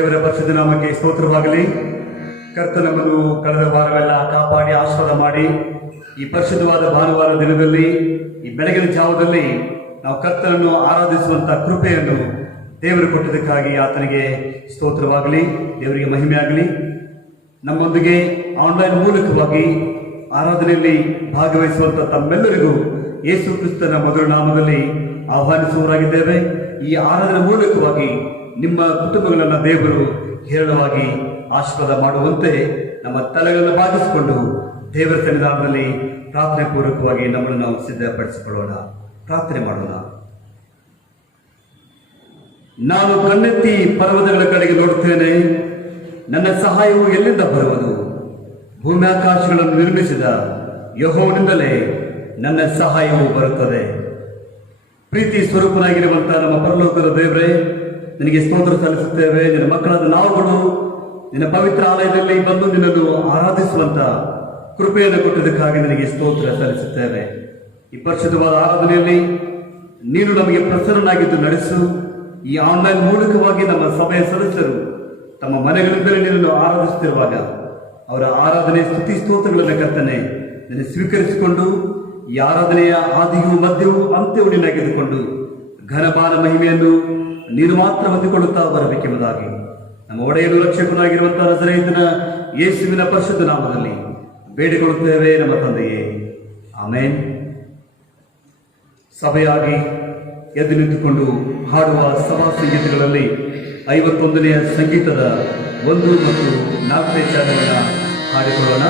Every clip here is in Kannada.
ದೇವರ ಪರಿಶುದ್ಧ ನಾಮಕ್ಕೆ ಸ್ತೋತ್ರವಾಗಲಿ. ಕರ್ತನಮ್ಮನ್ನು ಕಳೆದ ವಾರವೆಲ್ಲ ಕಾಪಾಡಿ ಆಶೀರ್ವಾದ ಮಾಡಿ ಈ ಪರಿಶುದ್ಧವಾದ ಭಾನುವಾರ ದಿನದಲ್ಲಿ ಈ ಬೆಳಗಿನ ಜಾವದಲ್ಲಿ ನಾವು ಕರ್ತನನ್ನು ಆರಾಧಿಸುವಂಥ ಕೃಪೆಯನ್ನು ದೇವರು ಕೊಟ್ಟಿದ್ದಕ್ಕಾಗಿ ಆತನಿಗೆ ಸ್ತೋತ್ರವಾಗಲಿ, ದೇವರಿಗೆ ಮಹಿಮೆ ಆಗಲಿ. ನಮ್ಮೊಂದಿಗೆ ಆನ್ಲೈನ್ ಮೂಲಕವಾಗಿ ಆರಾಧನೆಯಲ್ಲಿ ಭಾಗವಹಿಸುವಂಥ ತಮ್ಮೆಲ್ಲರಿಗೂ ಯೇಸು ಕ್ರಿಸ್ತನ ಮಧುರ ನಾಮದಲ್ಲಿ ಆಹ್ವಾನಿಸುವವರಾಗಿದ್ದೇವೆ. ಈ ಆರಾಧನೆ ಮೂಲಕವಾಗಿ ನಿಮ್ಮ ಕುಟುಂಬಗಳನ್ನು ದೇವರು ಹೇರಳವಾಗಿ ಆಶೀರ್ವಾದ ಮಾಡುವಂತೆ ನಮ್ಮ ತಲೆಗಳನ್ನು ಬಾಗಿಸಿಕೊಂಡು ದೇವರ ಸನ್ನಿಧಾನದಲ್ಲಿ ಪ್ರಾರ್ಥನೆ ಪೂರ್ವಕವಾಗಿ ನಮ್ಮನ್ನು ನಾವು ಸಿದ್ಧಪಡಿಸಿಕೊಳ್ಳೋಣ. ಪ್ರಾರ್ಥನೆ ಮಾಡೋಣ. ನಾನು ಕಣ್ಣೆತ್ತಿ ಪರ್ವತಗಳ ಕಡೆಗೆ ನೋಡುತ್ತೇನೆ, ನನ್ನ ಸಹಾಯವು ಎಲ್ಲಿಂದ ಬರುವುದು? ಭೂಮ್ಯಾಕಾಶಗಳನ್ನು ನಿರ್ಮಿಸಿದ ಯೆಹೋವನಿಂದಲೇ ನನ್ನ ಸಹಾಯವು ಬರುತ್ತದೆ. ಪ್ರೀತಿ ಸ್ವರೂಪನಾಗಿರುವಂತಹ ನಮ್ಮ ಪರಲೋಕದ ದೇವರೇ, ನಿನಗೆ ಸ್ತೋತ್ರ ಸಲ್ಲಿಸುತ್ತೇವೆ. ನಿನ್ನ ಮಕ್ಕಳಾದ ನಾವುಗಳು ನಿನ್ನ ಪವಿತ್ರ ಆಲಯದಲ್ಲಿ ಬಂದು ನಿನ್ನನ್ನು ಆರಾಧಿಸುವಂತ ಕೃಪೆಯನ್ನು ಕೊಟ್ಟಿದ್ದಕ್ಕಾಗಿ ನಿನಗೆ ಸ್ತೋತ್ರ ಸಲ್ಲಿಸುತ್ತೇವೆ. ಈ ಪರಿಶುದ್ಧವಾದ ಆರಾಧನೆಯಲ್ಲಿ ನೀನು ನಮಗೆ ಪ್ರಸನ್ನನಾಗಿದ್ದು ನಡೆಸು. ಈ ಆನ್ಲೈನ್ ಮೂಲಕವಾಗಿ ನಮ್ಮ ಸಭೆಯ ಸದಸ್ಯರು ತಮ್ಮ ಮನೆಗಳಿಂದಲೇ ನಿನ್ನನ್ನು ಆರಾಧಿಸುತ್ತಿರುವಾಗ ಅವರ ಆರಾಧನೆ ಸ್ತುತಿ ಸ್ತೋತ್ರಗಳನ್ನು ಕರ್ತನೆ ನಿನ್ನ ಸ್ವೀಕರಿಸಿಕೊಂಡು ಈ ಆರಾಧನೆಯ ಆದಿಯೂ ಮಧ್ಯವೂ ಅಂತ್ಯವೂ ನಿನ್ನಾಗಿದ್ದುಕೊಂಡು ಘನಮಾನ ಮಹಿಮೆಯನ್ನು ನೀನು ಮಾತ್ರ ಹೊಂದಿಕೊಳ್ಳುತ್ತಾ ಬರಬೇಕೆಂಬುದಾಗಿ ನಮ್ಮ ಒಡೆಯನು ರಕ್ಷಕನಾಗಿರುವಂತಹ ನಜರೇತಿನ ಯೇಸುವಿನ ಪರಿಶುದ್ಧ ನಾಮದಲ್ಲಿ ಬೇಡಿಕೊಳ್ಳುತ್ತೇವೆ ನಮ್ಮ ತಂದೆಯೇ, ಆಮೇನ್. ಸಭೆಯಾಗಿ ಎದ್ದು ನಿಂತುಕೊಂಡು ಹಾಡುವ ಸಭಾ ಸಂಗೀತಗಳಲ್ಲಿ 51ನೇ ಸಂಗೀತದ 1 ಮತ್ತು 4ನೇ ಚಾರಣವನ್ನು ಹಾಡಿಕೊಳ್ಳೋಣ.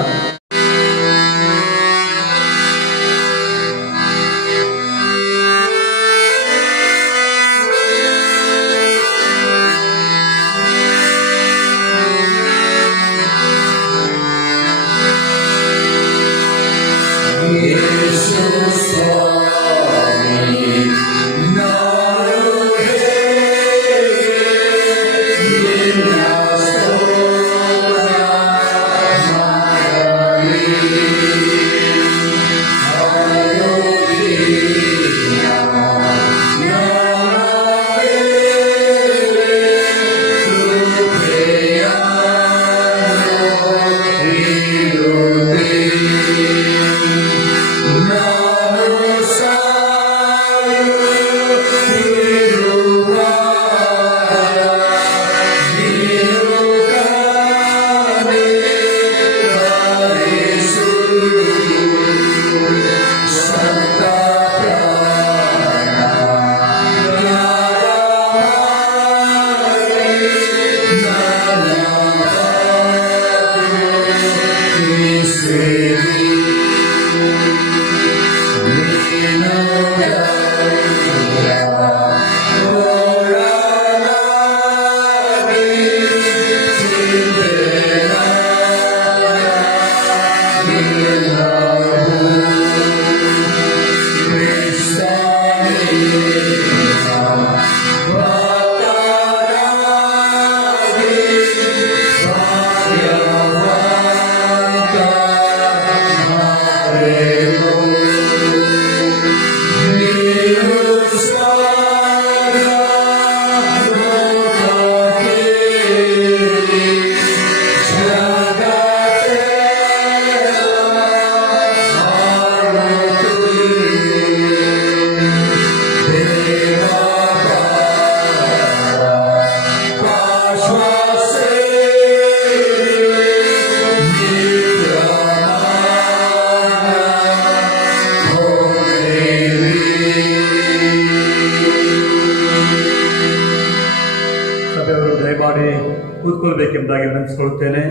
ಕೂತ್ಕೊಳ್ಬೇಕೆಂಬುದಾಗಿ ನೆನೆಸಿಕೊಳ್ಳುತ್ತೇನೆ.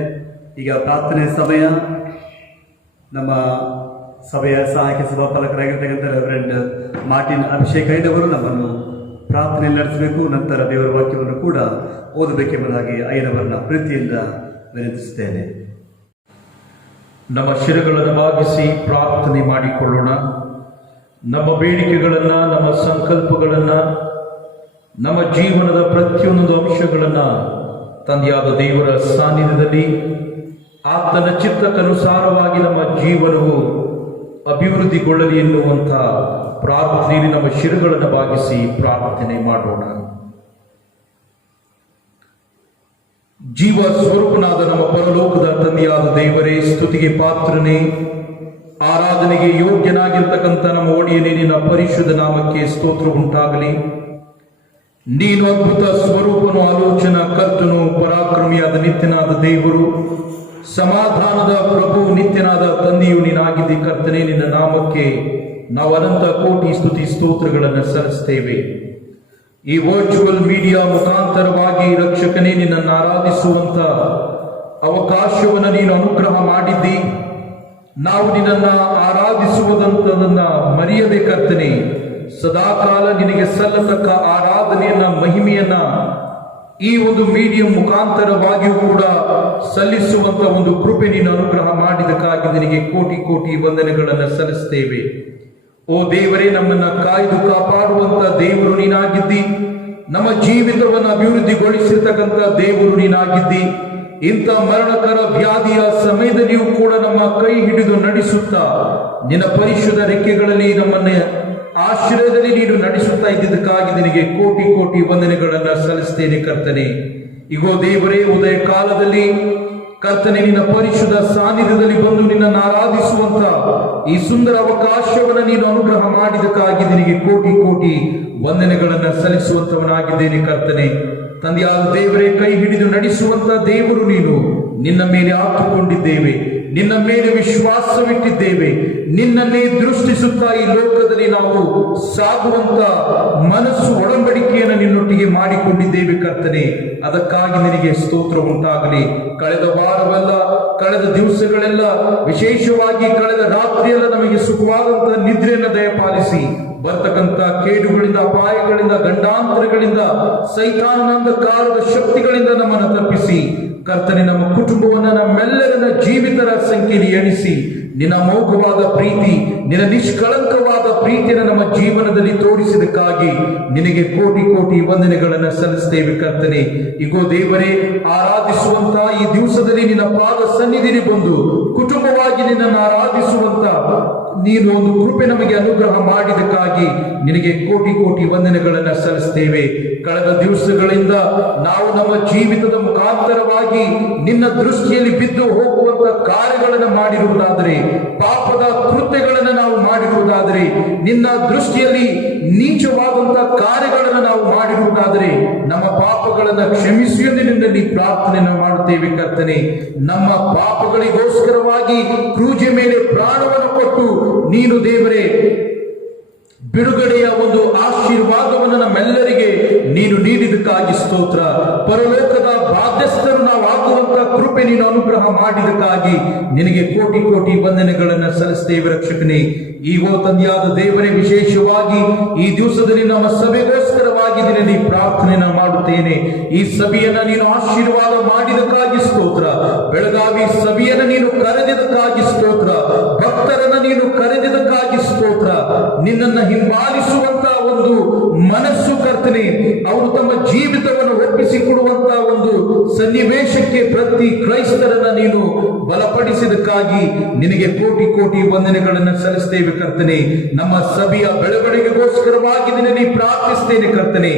ಈಗ ಪ್ರಾರ್ಥನೆ ಸಮಯ. ನಮ್ಮ ಸಭೆಯ ಸಹಾಯಕ ಸಭಾಪಾಲಕರಾಗಿರ್ತಕ್ಕಂಥ ರೆವರೆಂಡ್ ಮಾರ್ಟಿನ್ ಅಭಿಷೇಕ್ ಐದವರು ನಮ್ಮನ್ನು ಪ್ರಾರ್ಥನೆ ನಡೆಸಬೇಕು. ನಂತರ ದೇವರ ವಾಕ್ಯವನ್ನು ಕೂಡ ಓದಬೇಕೆಂಬುದಾಗಿ ಐದವರನ್ನ ಪ್ರೀತಿಯಿಂದ ವಿನಂತಿಸುತ್ತೇನೆ. ನಮ್ಮ ಶಿರಗಳನ್ನು ಬಾಗಿಸಿ ಪ್ರಾರ್ಥನೆ ಮಾಡಿಕೊಳ್ಳೋಣ. ನಮ್ಮ ಬೇಡಿಕೆಗಳನ್ನು, ನಮ್ಮ ಸಂಕಲ್ಪಗಳನ್ನು, ನಮ್ಮ ಜೀವನದ ಪ್ರತಿಯೊಂದು ಅಂಶಗಳನ್ನು ತಂದೆಯಾದ ದೇವರ ಸಾನ್ನಿಧ್ಯದಲ್ಲಿ ಆತನ ಚಿತ್ತಕ್ಕನುಸಾರವಾಗಿ ನಮ್ಮ ಜೀವನವು ಅಭಿವೃದ್ಧಿಗೊಳ್ಳಲಿ ಎನ್ನುವಂಥ ಪ್ರಾರ್ಥನೆಯಲ್ಲಿ ನಮ್ಮ ಶಿರಗಳನ್ನು ಬಾಗಿಸಿ ಪ್ರಾರ್ಥನೆ ಮಾಡೋಣ. ಜೀವ ಸ್ವರೂಪನಾದ ನಮ್ಮ ಪರಲೋಕದ ತಂದೆಯಾದ ದೇವರೇ, ಸ್ತುತಿಗೆ ಪಾತ್ರನೇ, ಆರಾಧನೆಗೆ ಯೋಗ್ಯನಾಗಿರ್ತಕ್ಕಂಥ ನಮ್ಮ ಒಡೆಯನೇ, ನಿನ್ನ ಪರಿಶುದ್ಧ ನಾಮಕ್ಕೆ ಸ್ತೋತ್ರ ಉಂಟಾಗಲಿ. ನೀನು ಅದ್ಭುತ ಸ್ವರೂಪನು, ಆಲೋಚನಾ ಕರ್ತನು, ಪರಾಕ್ರಮಿಯಾದ ನಿತ್ಯನಾದ ದೇವರು, ಸಮಾಧಾನದ ಪ್ರಭು, ನಿತ್ಯನಾದ ತಂದೆಯು ನೀನಾಗಿದ್ದಿ ಕರ್ತನೆ. ನಿನ್ನ ನಾಮಕ್ಕೆ ನಾವು ಅನಂತ ಕೋಟಿ ಸ್ತುತಿ ಸ್ತೋತ್ರಗಳನ್ನು ಸಲ್ಲಿಸ್ತೇವೆ. ಈ ವರ್ಚುವಲ್ ಮೀಡಿಯಾ ಮುಖಾಂತರವಾಗಿ ರಕ್ಷಕನೇ, ನಿನ್ನನ್ನು ಆರಾಧಿಸುವಂತ ಅವಕಾಶವನ್ನು ನೀನು ಅನುಗ್ರಹ ಮಾಡಿದ್ದಿ. ನಾವು ನಿನ್ನನ್ನು ಆರಾಧಿಸುವುದಂತದನ್ನ ಮರೆಯದೆ ಕರ್ತನೆ, ಸದಾಕಾಲ ನಿನಗೆ ಸಲ್ಲತಕ್ಕ ಆರಾಧನೆಯನ್ನ, ಮಹಿಮೆಯನ್ನ ಈ ಒಂದು ಮೀಡಿಯಂ ಮುಖಾಂತರವಾಗಿಯೂ ಕೂಡ ಸಲ್ಲಿಸುವಂತ ಒಂದು ಕೃಪೆ ನೀನು ಅನುಗ್ರಹ ಮಾಡಿದಕ್ಕಾಗಿ ನಿನಗೆ ಕೋಟಿ ಕೋಟಿ ವಂದನೆಗಳನ್ನು ಸಲ್ಲಿಸ್ತೇವೆ. ಓ ದೇವರೇ, ನಮ್ಮನ್ನ ಕಾಯ್ದು ಕಾಪಾಡುವಂತ ದೇವರು ನೀನಾಗಿದ್ದಿ. ನಮ್ಮ ಜೀವಿತವನ್ನು ಅಭಿವೃದ್ಧಿಗೊಳಿಸಿರ್ತಕ್ಕಂಥ ದೇವರು ನೀನಾಗಿದ್ದಿ. ಇಂಥ ಮರಣಕರ ವ್ಯಾಧಿಯ ಸಮಯದಲ್ಲಿಯೂ ಕೂಡ ನಮ್ಮ ಕೈ ಹಿಡಿದು ನಡೆಸುತ್ತಾ ನಿನ್ನ ಪರಿಶುದ್ಧ ರೆಕ್ಕೆಗಳಲ್ಲಿ ನಮ್ಮನ್ನ ಆಶ್ರಯದಲ್ಲಿ ನೀನು ನಡೆಸುತ್ತಾ ಇದ್ದಿದ್ದಕ್ಕಾಗಿ ನಿನಗೆ ಕೋಟಿ ಕೋಟಿ ವಂದನೆಗಳನ್ನು ಸಲ್ಲಿಸ್ತೇನೆ ಕರ್ತನೆ. ಇಗೋ ದೇವರೇ, ಉದಯ ಕಾಲದಲ್ಲಿ ಕರ್ತನೆ, ನಿನ್ನ ಪರಿಶುದ್ಧ ಸಾನ್ನಿಧ್ಯದಲ್ಲಿ ಬಂದು ನಿನ್ನನ್ನು ಆರಾಧಿಸುವಂತ ಈ ಸುಂದರ ಅವಕಾಶವನ್ನು ನೀನು ಅನುಗ್ರಹ ಮಾಡಿದಕ್ಕಾಗಿ ನಿನಗೆ ಕೋಟಿ ಕೋಟಿ ವಂದನೆಗಳನ್ನು ಸಲ್ಲಿಸುವಂತವನಾಗಿದ್ದೇನೆ ಕರ್ತನೆ. ತಂದೆಯಾದ ದೇವರೇ, ಕೈ ಹಿಡಿದು ನಡೆಸುವಂತ ದೇವರು ನೀನು. ನಿನ್ನ ಮೇಲೆ ಆತುಕೊಂಡಿದ್ದೇವೆ, ನಿನ್ನ ಮೇಲೆ ವಿಶ್ವಾಸವಿಟ್ಟಿದ್ದೇವೆ, ನಿನ್ನನ್ನೇ ದೃಷ್ಟಿಸುತ್ತಾ ಈ ಲೋಕದಲ್ಲಿ ನಾವು ಸಾಗುವಂತ ಮನಸ್ಸು, ಒಡಂಬಡಿಕೆಯನ್ನು ನಿನ್ನೊಟ್ಟಿಗೆ ಮಾಡಿಕೊಂಡಿದ್ದೇವೆ ಕರ್ತನೆ. ಅದಕ್ಕಾಗಿ ನಿನಗೆ ಸ್ತೋತ್ರ ಉಂಟಾಗಲಿ. ಕಳೆದ ವಾರವೆಲ್ಲ, ಕಳೆದ ದಿವಸಗಳೆಲ್ಲ, ವಿಶೇಷವಾಗಿ ಕಳೆದ ರಾತ್ರಿಯೆಲ್ಲ ನಮಗೆ ಸುಖವಾದಂತ ನಿದ್ರೆಯನ್ನು ದಯಪಾಲಿಸಿ, ಬರ್ತಕ್ಕಂಥ ಕೇಡುಗಳಿಂದ, ಅಪಾಯಗಳಿಂದ, ಗಂಡಾಂತರಗಳಿಂದ, ಸೈತಾನಂದಕಾರದ ಶಕ್ತಿಗಳಿಂದ ನಮ್ಮನ್ನು ತಪ್ಪಿಸಿ ಕರ್ತನೆ, ನಮ್ಮ ಕುಟುಂಬವನ್ನು, ನಮ್ಮೆಲ್ಲರನ್ನ ಜೀವಿತರ ಸಂಖ್ಯೆಯಲ್ಲಿ ಎಣಿಸಿ ನಿನ್ನ ಅಮೋಘವಾದ ಪ್ರೀತಿ, ನಿನ್ನ ನಿಷ್ಕಳಂಕವಾದ ಪ್ರೀತಿಯನ್ನು ನಮ್ಮ ಜೀವನದಲ್ಲಿ ತೋರಿಸಿದಕ್ಕಾಗಿ ನಿನಗೆ ಕೋಟಿ ಕೋಟಿ ವಂದನೆಗಳನ್ನು ಸಲ್ಲಿಸ್ತೇವೆ ಕರ್ತನೆ. ಇಗೋ ದೇವರೇ, ಆರಾಧಿಸುವಂತ ಈ ದಿವಸದಲ್ಲಿ ನಿನ್ನ ಪಾದ ಸನ್ನಿಧಿಗೆ ಬಂದು ಕುಟುಂಬವಾಗಿ ನಿನ್ನನ್ನು ಆರಾಧಿಸುವಂತ ನೀನು ಒಂದು ಕೃಪೆ ನಮಗೆ ಅನುಗ್ರಹ ಮಾಡಿದಕ್ಕಾಗಿ ನಿನಗೆ ಕೋಟಿ ಕೋಟಿ ವಂದನೆಗಳನ್ನು ಸಲ್ಲಿಸ್ತೇವೆ. ಕಳೆದ ದಿವಸಗಳಿಂದ ನಾವು ನಮ್ಮ ಜೀವಿತದ ಮುಖಾಂತರವಾಗಿ ನಿನ್ನ ದೃಷ್ಟಿಯಲ್ಲಿ ಬಿದ್ದು ಹೋಗುವಂತ ಕಾರ್ಯಗಳನ್ನು ಮಾಡಿರುವುದಾದರೆ, ಪಾಪದ ಕೃತ್ಯಗಳನ್ನು ನಾವು ಮಾಡಿರುವುದಾದರೆ, ನಿನ್ನ ದೃಷ್ಟಿಯಲ್ಲಿ ನೀಚವಾದಂತ ಕಾರ್ಯಗಳನ್ನು ನಾವು ಮಾಡಿರುವುದಾದರೆ ನಮ್ಮ ಪಾಪಗಳನ್ನು ಕ್ಷಮಿಸಿ ಎಂದು ನಿನ್ನಲ್ಲಿ ಪ್ರಾರ್ಥನೆಯನ್ನು ಮಾಡುತ್ತೇವೆ ಕರ್ತನೆ. ನಮ್ಮ ಪಾಪಗಳಿಗೋಸ್ಕರವಾಗಿ ಕ್ರೂಜೆ ಮೇಲೆ ಪ್ರಾಣವನ್ನು ಕೊಟ್ಟು ನೀನು ದೇವರೇ ಬಿಡುಗಡೆಯ ಒಂದು ಆಶೀರ್ವಾದವನ್ನು ನಮ್ಮೆಲ್ಲರಿಗೆ ನೀನು ನೀಡಿದಕ್ಕಾಗಿ ಸ್ತೋತ್ರ. ಪರಲೋಕದ ಬಾಧ್ಯಸ್ಥರು ನಾವು ಆಗುವಂತ ಕೃಪೆ ನೀನು ಅನುಗ್ರಹ ಮಾಡಿದಕ್ಕಾಗಿ ನಿನಗೆ ಕೋಟಿ ಕೋಟಿ ವಂದನೆಗಳನ್ನು ಸಲ್ಲಿಸ್ತೇವೆ ರಕ್ಷಕನೇ. ಈಗೋ ತಂದೆಯಾದ ದೇವರೇ, ವಿಶೇಷವಾಗಿ ಈ ದಿವಸದಲ್ಲಿ ನಮ್ಮ ಸಭೆಗೋಸ್ಕರವಾಗಿ ನಿನ್ನಲ್ಲಿ ಪ್ರಾರ್ಥನೆಯನ್ನು ಮಾಡುತ್ತೇನೆ. ಈ ಸಭೆಯನ್ನ ನೀನು ಆಶೀರ್ವಾದ ಮಾಡಿದಕ್ಕಾಗಿ ಸ್ತೋತ್ರ. ಬೆಳಗಾವಿ ಸಭೆಯನ್ನ ನೀನು ಕರೆದಿದ್ದಕ್ಕಾಗಿ ಸ್ತೋತ್ರ. ಭಕ್ತರನ್ನ ನೀನು ಕರೆದಿದ್ದಕ್ಕಾಗಿ ಸ್ತೋತ್ರ. ನಿನ್ನನ್ನು ಹಿಂಬಾಲಿಸುವಂತ ಒಂದು ಮನಸ್ಸು ಕರ್ತನೆ, ಅವರು ತಮ್ಮ ಜೀವಿತವನ್ನು ಒಪ್ಪಿಸಿಕೊಡುವಂತ ಒಂದು ಸನ್ನಿವೇಶಕ್ಕೆ ಪ್ರತಿ ಕ್ರೈಸ್ತರನ್ನ ನೀನು ಬಲಪಡಿಸಿದಕ್ಕಾಗಿ ನಿನಗೆ ಕೋಟಿ ಕೋಟಿ ವಂದನೆಗಳನ್ನು ಸಲ್ಲಿಸ್ತೇವೆ ಕರ್ತನೆ. ನಮ್ಮ ಸಭೆಯ ಬೆಳವಣಿಗೆಗೋಸ್ಕರವಾಗಿ ನಿನ್ನಲ್ಲಿ ಪ್ರಾರ್ಥಿಸ್ತೇನೆ ಕರ್ತನೆ.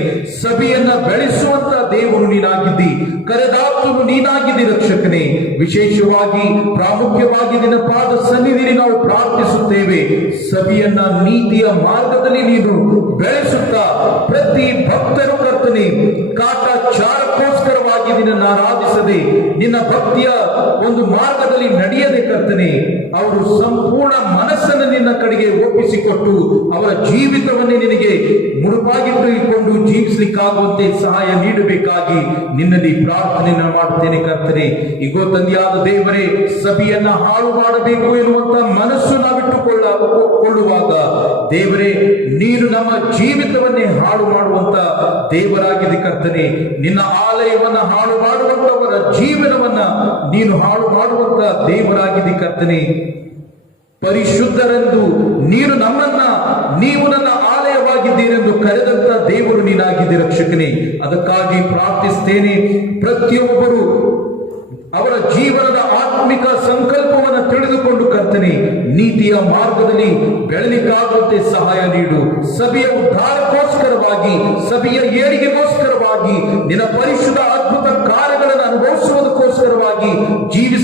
ಸಭೆಯನ್ನ ಬೆಳೆಸುವಂತ ದೇವರು ನೀನಾಗಿದ್ದಿ, ಕರೆದಾತನು ನೀನಾಗಿದ್ದಿ ರಕ್ಷಕನೇ. ವಿಶೇಷವಾಗಿ ಪ್ರಾಮುಖ್ಯವಾಗಿ ನಿನ್ನ ಪಾದ ಸನ್ನಿಧಿಯಲ್ಲಿ ನಾವು ಪ್ರಾರ್ಥಿಸುತ್ತೇವೆ. ಸಭೆಯನ್ನ ನೀತಿಯ ಮಾರ್ಗದಲ್ಲಿ ನೀನು ಬೆಳೆಸುತ್ತಾ ಪ್ರತಿ ಭಕ್ತರು ಕರ್ತನೆ ಕಾಟಾಚಾರಕ್ಕೋಸ್ಕರವಾಗಿ ನಿನ್ನನ್ನು ಆರಾಧಿಸದೆ, ನಿನ್ನ ಭಕ್ತಿಯ ಒಂದು ಮಾರ್ಗದಲ್ಲಿ ನಡೆಯದೆ ಕರ್ತನೆ, ಅವರು ಸಂಪೂರ್ಣ ಮನಸ್ಸನ್ನು ನಿನ್ನ ಕಡೆಗೆ ಒಪ್ಪಿಸಿಕೊಟ್ಟು ಅವರ ಜೀವಿತವನ್ನೇ ನಿನಗೆ ಮುಡುಪಾಗಿಟ್ಟುಕೊಂಡು ಜೀವಿಸಲಿಕ್ಕಾಗುವಂತೆ ಸಹಾಯ ನೀಡಬೇಕಾಗಿ ನಿನ್ನಲ್ಲಿ ಪ್ರಾರ್ಥನೆಯನ್ನು ಮಾಡುತ್ತೇನೆ ಕರ್ತನೆ. ಈಗೋ ತಂದೆಯಾದ ದೇವರೇ, ಸಭೆಯನ್ನ ಹಾಳು ಮಾಡಬೇಕು ಎನ್ನುವಂತ ಮನಸ್ಸು ನಾವಿಟ್ಟುಕೊಳ್ಳುವಾಗ ದೇವರೇ, ನೀನು ನಮ್ಮ ಜೀವಿತವನ್ನೇ ಹಾಳು ಮಾಡುವಂತ ದೇವರಾಗಿದೆ ಕರ್ತನೆ. ನಿನ್ನ ಆಲಯವನ್ನ ಹಾಳು ಮಾಡುವಂತವರ ಜೀವನವನ್ನ ನೀನು ಹಾಳು ಮಾಡುವಂತ ದೇವರಾಗಿದೆ ಕರ್ತನೆ. ಪರಿಶುದ್ಧರೆಂದು ನೀವು ನನ್ನ ಆಲಯವಾಗಿದ್ದೀರೆಂದು ಕರೆದಂತ ದೇವರು ನೀನಾಗಿದ್ದಿ ರಕ್ಷಕನೇ. ಅದಕ್ಕಾಗಿ ಪ್ರಾರ್ಥಿಸ್ತೇನೆ. ಪ್ರತಿಯೊಬ್ಬರು ಅವರ ಜೀವನದ ಆತ್ಮಿಕ ಸಂಕಲ್ಪವನ್ನು ತಿಳಿದುಕೊಂಡು ಕರ್ತನೆ, ನೀತಿಯ ಮಾರ್ಗದಲ್ಲಿ ಬೆಳಲಿಕ್ಕಾಗುವಂತೆ ಸಹಾಯ ನೀಡು. ಸಭೆಯ ಉದ್ಧಾರಕ್ಕೋಸ್ಕರವಾಗಿ, ಸಭೆಯ ಏಳಿಗೆಗೋಸ್ಕರವಾಗಿ ನಿನ್ನ ಪರಿಶುದ್ಧ ಅದ್ಭುತ ಕಾರ್ಯಗಳನ್ನು ಅನುಭವಿಸ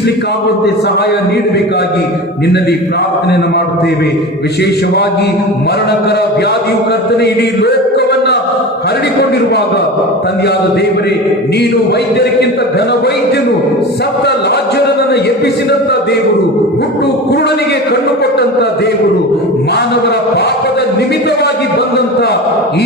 ಜೀವಿಸಲಿಕ್ಕಾಗುವಂತೆ ಸಹಾಯ ನೀಡಬೇಕಾಗಿ ನಿನ್ನಲ್ಲಿ ಪ್ರಾರ್ಥನೆಯನ್ನು ಮಾಡುತ್ತೇವೆ. ವಿಶೇಷವಾಗಿ ಮರಣಕರ ವ್ಯಾಧಿಯು ಕರ್ತನೆ ಇಡೀ ಲೋಕವನ್ನ ಹರಡಿಕೊಂಡಿರುವಾಗ ತಂದೆಯಾದ ದೇವರೇ, ನೀನು ವೈದ್ಯರಿಗಿಂತ ಘನ ವೈದ್ಯನು, ಸಪ್ತ ಲಾಜರನನ್ನು ಎಬ್ಬಿಸಿದಂತ ದೇವರು, ಹುಟ್ಟು ಕುರುಡನಿಗೆ ಕಣ್ಣು ಕೊಟ್ಟಂತ ದೇವರು, ಮಾನವರ ಪಾಪದ ನಿಮಿತ್ತವಾಗಿ ಬಂದಂತ ಈ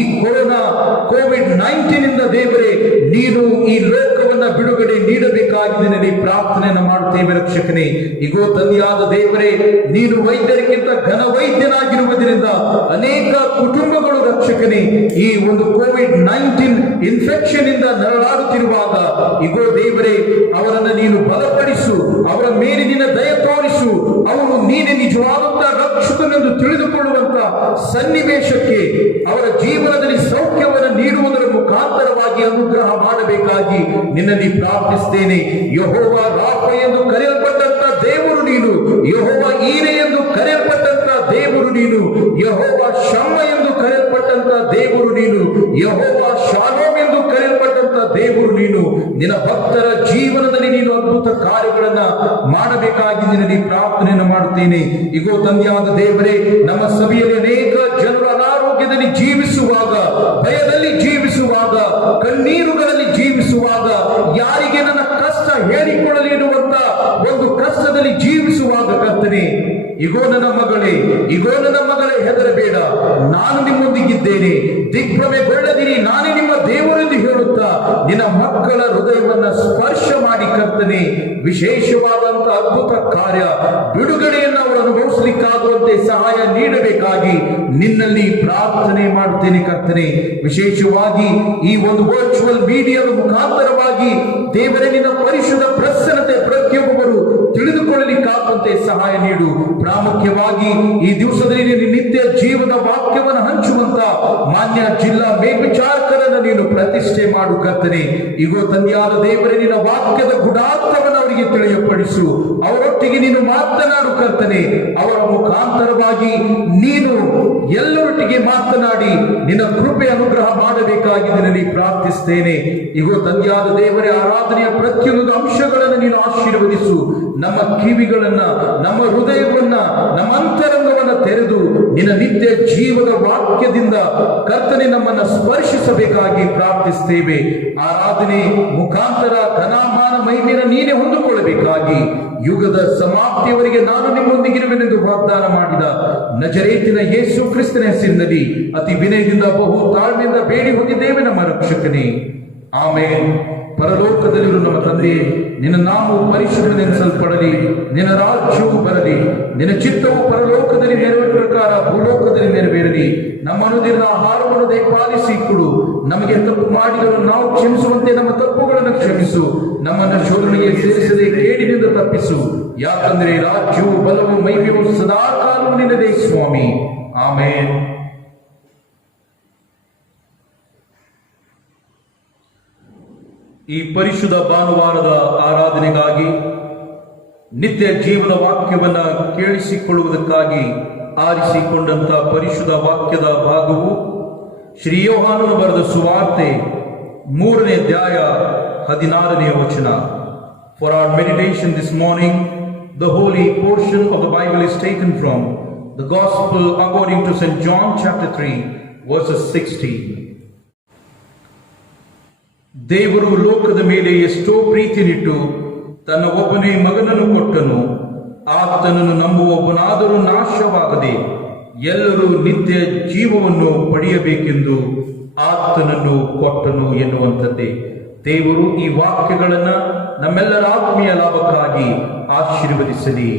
ಕೋವಿಡ್-19 ಇಂದ ದೇವರೇ, ನೀನು ಈ ಲೋಕವನ್ನ ಬಿಡುಗಡೆ ನೀಡಬೇಕಾಗಿದೆ ಪ್ರಾರ್ಥನೆಯನ್ನು ಮಾಡುತ್ತೇವೆ ರಕ್ಷಕನೇ. ಈಗೋ ತಂದೆಯಾದ ದೇವರೇ, ನೀನು ವೈದ್ಯರಿಗಿಂತ ಘನ ವೈದ್ಯನಾಗಿರುವುದರಿಂದ ಅನೇಕ ಕುಟುಂಬಗಳು ರಕ್ಷಕನೇ ಈ ಒಂದು ಕೋವಿಡ್-19 ಇನ್ಫೆಕ್ಷನ್ ಇಂದ ನರಳಾಡುತ್ತಿರುವಾಗ ಈಗೋ ದೇವರೇ, ಅವರನ್ನು ನೀನು ಬಲಪಡಿಸು, ಅವರ ಮೇಲೆ ನಿನ್ನ ದಯ ತೋರಿಸು, ಅವರು ನೀನೇ ನಿಜವಾದಂತಹ ರಕ್ಷಕನೆಂದು ತಿಳಿದುಕೊಳ್ಳುವಂತ ಸನ್ನಿವೇಶಕ್ಕೆ ಅವರ ಜೀವನದಲ್ಲಿ ಸೌಖ್ಯವನ್ನು ನೀಡುವುದರ ಮುಖಾಂತರವಾಗಿ ಅನುಗ್ರಹ ಮಾಡಬೇಕಾಗಿ ನಿನ್ನಲ್ಲಿ ಪ್ರಾರ್ಥಿಸುತ್ತೇನೆ. ಯೆಹೋವ ರಾಫ ಎಂದು ಕರೆಯಲ್ಪಟ್ಟಂತ ದೇವರು ನೀನು, ಯೆಹೋವ ಈರೆ ಎಂದು ಕರೆಯಲ್ಪಟ್ಟಂತ ದೇವರು ನೀನು, ಯೆಹೋವ ಶಮ್ಮ ಎಂದು ಕರೆಯಲ್ಪಟ್ಟಂತ ದೇವರು ನೀನು, ಯೆಹೋವ ಶಾಲೋಮ್ ಎಂದು ಕರೆಯಲ್ಪಟ್ಟಂತ ದೇವರು ನೀನು. ನಿನ್ನ ಭಕ್ತರ ಜೀವನದಲ್ಲಿ ನೀನು ಅದ್ಭುತ ಕಾರ್ಯಗಳನ್ನ ಮಾಡಬೇಕಾಗಿ ನಿನ್ನಲ್ಲಿ ಪ್ರಾರ್ಥನೆಯನ್ನು ಮಾಡುತ್ತೇನೆ. ಈಗೋ ತಂದೆಯಾದ ದೇವರೇ, ನಮ್ಮ ಸಭೆಯಲ್ಲಿ ಅನೇಕ ಜನರು ಅನಾರೋಗ್ಯದಲ್ಲಿ ಜೀವಿಸುವಾಗ, ಭಯದಲ್ಲಿ ಜೀವಿಸುವಾಗ, ಕಣ್ಣೀರುಗಳಲ್ಲಿ ಜೀವಿಸುವಾಗ, ಯಾರಿಗೆ ನನ್ನ ಕಷ್ಟ ಹೇಳಿಕೊಳ್ಳಲಿ ಎನ್ನುವಂತ ಒಂದು ಕಷ್ಟದಲ್ಲಿ ಜೀವಿಸುವಾಗ ಕರ್ತನೆ, ಇಗೋ ನನ್ನ ಮಗಳೇ, ಇಗೋ ನನ್ನ ಮಗಳೇ, ಹೆದರಬೇಡ, ನಾನು ನಿಮ್ಮೊಂದಿಗಿದ್ದೇನೆ, ದಿಗ್ಭ್ರಮೆಗೊಳ್ಳದಿರಿ, ನಾನೇ ನಿಮ್ಮ ದೇವರೆಂದು ಹೇಳುತ್ತಾ ನಿನ್ನ ಮಕ್ಕಳ ಹೃದಯವನ್ನ ಸ್ಪರ್ಶ ಮಾಡಿ ಕರ್ತನೆ, ವಿಶೇಷವಾದಂತ ಅದ್ಭುತ ಕಾರ್ಯ ಬಿಡುಗಡೆಯನ್ನು ಅವರು ಅನುಭವಿಸಲಿಕ್ಕಾಗುವಂತೆ ಸಹಾಯ ನೀಡಬೇಕಾಗಿ ನಿನ್ನಲ್ಲಿ ಪ್ರಾರ್ಥನೆ ಮಾಡುತ್ತೇನೆ ಕರ್ತನೆ. ವಿಶೇಷವಾಗಿ ಈ ಒಂದು ವರ್ಚುವಲ್ ಮೀಡಿಯಾದ ಮುಖಾಂತರವಾಗಿ ದೇವರೇ, ನಿನ್ನ ಪರಿಶುದ್ಧ ಪ್ರಸನ್ನತೆ ಪ್ರತಿಯೊಬ್ಬರು ತಿಳಿದುಕೊಳ್ಳಲಿಕ್ಕಾಗುವಂತೆ ಸಹಾಯ ನೀಡು. ಪ್ರಾಮುಖ್ಯವಾಗಿ ಈ ದಿವಸದಲ್ಲಿ ನೀನು ನಿತ್ಯ ಜೀವನ ವಾಕ್ಯವನ್ನು ಹಂಚುವಂತ ಮಾನ್ಯ ಜಿಲ್ಲಾ ಮೇಲ್ವಿಚಾರಕರನ್ನು ನೀನು ಪ್ರತಿಷ್ಠೆ ಮಾಡು ಕರ್ತನೆ. ಈಗೋ ತಂದೆಯಾದ ದೇವರೇ, ನಿನ್ನ ವಾಕ್ಯದ ಗುಣಾರ್ಥವನ್ನು ಅವರಿಗೆ ತಿಳಿಯಪಡಿಸು, ಅವರೊಟ್ಟಿಗೆ ನೀನು ಮಾತನಾಡು ಕರ್ತನೆ. ಅವರ ಮುಖಾಂತರವಾಗಿ ನೀನು ಎಲ್ಲರೊಟ್ಟಿಗೆ ಮಾತನಾಡಿ ನಿನ್ನ ಕೃಪೆ ಅನುಗ್ರಹ ಮಾಡಬೇಕಾಗಿ ನಿನ್ನಲ್ಲಿ ಪ್ರಾರ್ಥಿಸ್ತೇನೆ. ಈಗೋ ತಂದೆಯಾದ ದೇವರೇ, ಆರಾಧನೆಯ ಪ್ರತಿಯೊಂದು ಅಂಶಗಳನ್ನು ನೀನು ಆಶೀರ್ವದಿಸು. ನಮ್ಮ ಕಿವಿಗಳನ್ನ, ನಮ್ಮ ಹೃದಯವನ್ನ, ನಮ್ಮ ಅಂತರಂಗವನ್ನ ತೆರೆದು ನಿನ್ನ ನಿತ್ಯ ಜೀವದ ವಾಕ್ಯದಿಂದ ಕರ್ತನೆ ನಮ್ಮನ್ನ ಸ್ಪರ್ಶಿಸಬೇಕಾಗಿ ಪ್ರಾರ್ಥಿಸ್ತೇವೆ. ಆರಾಧನೆ ಮುಖಾಂತರ ಘನಮಾನ ಮಹಿಮೆಯನ್ನು ನೀನೇ ಹೊಂದಿಕೊಳ್ಳಬೇಕಾಗಿ ಯುಗದ ಸಮಾಪ್ತಿಯವರೆಗೆ ನಾನು ನಿಮ್ಮೊಂದಿಗಿರುವೆನೆಂದು ವಾಗ್ದಾನ ಮಾಡಿದ ನಜರೇತಿನ ಯೇಸು ಕ್ರಿಸ್ತನ ಹೆಸರಿನಲ್ಲಿ ಅತಿ ವಿನಯದಿಂದ ಬಹು ತಾಳ್ಮೆಯಿಂದ ಬೇಡಿ ಹೊಂದಿದ್ದೇವೆ ನಮ್ಮ ರಕ್ಷಕನೇ, ಆಮೇನ್. ಪರಲೋಕದಲ್ಲಿರುವ ನಮ್ಮ ತಂದೆಯೇ, ನಿನ್ನ ನಾಮವು ಪರಿಶುದ್ಧನೆನಿಸಲ್ಪಡಲಿ, ನಿನ್ನ ರಾಜ್ಯವು ಬರಲಿ, ನಿನ್ನ ಚಿತ್ತವು ಪರಲೋಕದಲ್ಲಿ ನೆರವೇರುವ ಪ್ರಕಾರ ಭೂಲೋಕದಲ್ಲಿ ನೆರವೇರಲಿ. ನಮ್ಮ ಅನುದಿನದ ಆಹಾರವನ್ನು ದಯಪಾಲಿಸಿ ಕೊಡು. ನಮಗೆ ತಪ್ಪು ಮಾಡಿದವರು ನಾವು ಕ್ಷಮಿಸುವಂತೆ ನಮ್ಮ ತಪ್ಪುಗಳನ್ನು ಕ್ಷಮಿಸು. ನಮ್ಮನ್ನು ಶೋಧನೆಗೆ ಸೇರಿಸದೆ ಕೇಡಿನಿಂದ ತಪ್ಪಿಸು. ಯಾಕಂದ್ರೆ ರಾಜ್ಯವು, ಬಲವು, ಮಹಿಮೆಯು ಸದಾಕಾಲವೂ ನಿನ್ನದೇ ಸ್ವಾಮಿ, ಆಮೇನ್. ಈ ಪರಿಶುದ್ಧ ಭಾನುವಾರದ ಆರಾಧನೆಗಾಗಿ, ನಿತ್ಯ ಜೀವನ ವಾಕ್ಯವನ್ನ ಕೇಳಿಸಿಕೊಳ್ಳುವುದಕ್ಕಾಗಿ ಆರಿಸಿಕೊಂಡಂತ ಪರಿಶುದ್ಧ ವಾಕ್ಯದ ಭಾಗವು ಶ್ರೀ ಯೋಹಾನನು ಬರೆದ ಸುವಾರ್ತೆ 3ನೇ ಅಧ್ಯಾಯ 16ನೇ ವಚನ. For our meditation this morning, the holy portion of the Bible is taken from the Gospel according to St. John chapter 3 verses 16. ದೇವರು ಲೋಕದ ಮೇಲೆ ಎಷ್ಟೋ ಪ್ರೀತಿನಿಟ್ಟು ತನ್ನ ಒಬ್ಬನೇ ಮಗನನ್ನು ಕೊಟ್ಟನು, ಆತನನ್ನು ನಂಬುವ ಒಬ್ಬನಾದರೂ ನಾಶವಾಗದೆ ಎಲ್ಲರೂ ನಿತ್ಯ ಜೀವವನ್ನು ಪಡೆಯಬೇಕೆಂದು ಆತನನ್ನು ಕೊಟ್ಟನು ಎನ್ನುವಂಥದ್ದೇ. ದೇವರು ಈ ವಾಕ್ಯಗಳನ್ನ ನಮ್ಮೆಲ್ಲರ ಆತ್ಮೀಯ ಲಾಭಕ್ಕಾಗಿ ಆಶೀರ್ವದಿಸಲಿ,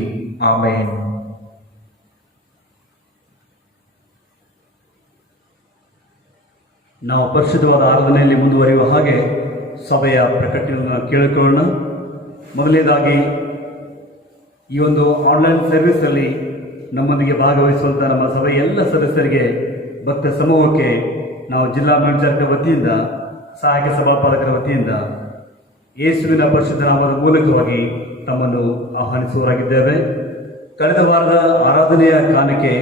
ಆಮೇನ್. ನಾವು ಪರಿಶುದ್ಧವಾದ ಆರಾಧನೆಯಲ್ಲಿ ಮುಂದುವರಿಯುವ ಹಾಗೆ ಸಭೆಯ ಪ್ರಕಟಣೆಯನ್ನು ಕೇಳಿಕೊಳ್ಳೋಣ. ಮೊದಲನೇದಾಗಿ ಈ ಒಂದು ಆನ್ಲೈನ್ ಸರ್ವಿಸಲ್ಲಿ ನಮ್ಮೊಂದಿಗೆ ಭಾಗವಹಿಸುವಂಥ ನಮ್ಮ ಸಭೆಯ ಎಲ್ಲ ಸದಸ್ಯರಿಗೆ, ಭಕ್ತ ಸಮೂಹಕ್ಕೆ ನಾವು ಜಿಲ್ಲಾ ಮೇಲ್ವಿಚಾರಕರ ವತಿಯಿಂದ, ಸಹಾಯಕ ಸಭಾಪಾಲಕರ ವತಿಯಿಂದ ಯೇಸುವಿನ ಪರಿಶುದ್ಧ ನಾಮದ ಮೂಲಕವಾಗಿ ತಮ್ಮನ್ನು ಆಹ್ವಾನಿಸುವವರಾಗಿದ್ದೇವೆ. ಕಳೆದ ವಾರದ ಆರಾಧನೆಯ ಕಾಣಿಕೆ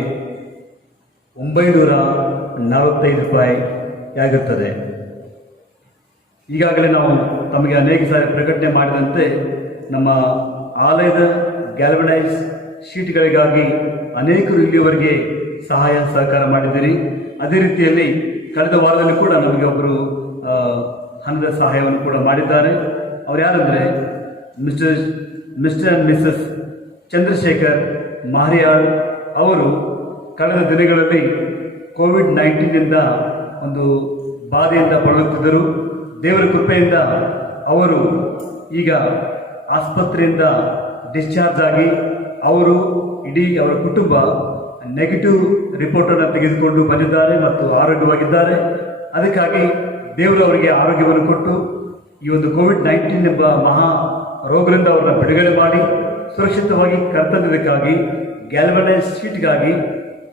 945 ರೂಪಾಯಿ ಆಗಿರುತ್ತದೆ. ಈಗಾಗಲೇ ನಾವು ತಮಗೆ ಅನೇಕ ಸಾರಿ ಪ್ರಕಟಣೆ ಮಾಡಿದಂತೆ ನಮ್ಮ ಆಲಯದ ಗ್ಯಾಲ್ವನೈಸ್ ಶೀಟ್ಗಳಿಗಾಗಿ ಅನೇಕರು ಇಲ್ಲಿಯವರೆಗೆ ಸಹಾಯ ಸಹಕಾರ ಮಾಡಿದ್ದೀರಿ. ಅದೇ ರೀತಿಯಲ್ಲಿ ಕಳೆದ ವಾರದಲ್ಲಿ ಕೂಡ ನಮಗೆ ಒಬ್ಬರು ಹಣದ ಸಹಾಯವನ್ನು ಕೂಡ ಮಾಡಿದ್ದಾರೆ. ಅವ್ರು ಯಾರಂದರೆ ಮಿಸ್ಟರ್ ಆ್ಯಂಡ್ ಮಿಸಸ್ ಚಂದ್ರಶೇಖರ್ ಮಾರಿಯಾಳ್ ಅವರು ಕಳೆದ ದಿನಗಳಲ್ಲಿ ಕೋವಿಡ್-19 ಒಂದು ಬಾಧೆಯಿಂದ ಬಳಲುತ್ತಿದ್ದರು. ದೇವರ ಕೃಪೆಯಿಂದ ಅವರು ಈಗ ಆಸ್ಪತ್ರೆಯಿಂದ ಡಿಸ್ಚಾರ್ಜ್ ಆಗಿ ಅವರು ಇಡೀ ಅವರ ಕುಟುಂಬ ನೆಗೆಟಿವ್ ರಿಪೋರ್ಟನ್ನು ತೆಗೆದುಕೊಂಡು ಬಂದಿದ್ದಾರೆ ಮತ್ತು ಆರೋಗ್ಯವಾಗಿದ್ದಾರೆ. ಅದಕ್ಕಾಗಿ ದೇವರು ಅವರಿಗೆ ಆರೋಗ್ಯವನ್ನು ಕೊಟ್ಟು ಈ ಒಂದು ಕೋವಿಡ್-19 ಎಂಬ ಮಹಾ ರೋಗದಿಂದ ಅವರನ್ನು ಬಿಡುಗಡೆ ಮಾಡಿ ಸುರಕ್ಷಿತವಾಗಿ ಕರ್ತವ್ಯದಕ್ಕಾಗಿ ಗ್ಯಾಲ್ವನೈಸ್ ಶೀಟ್ಗಾಗಿ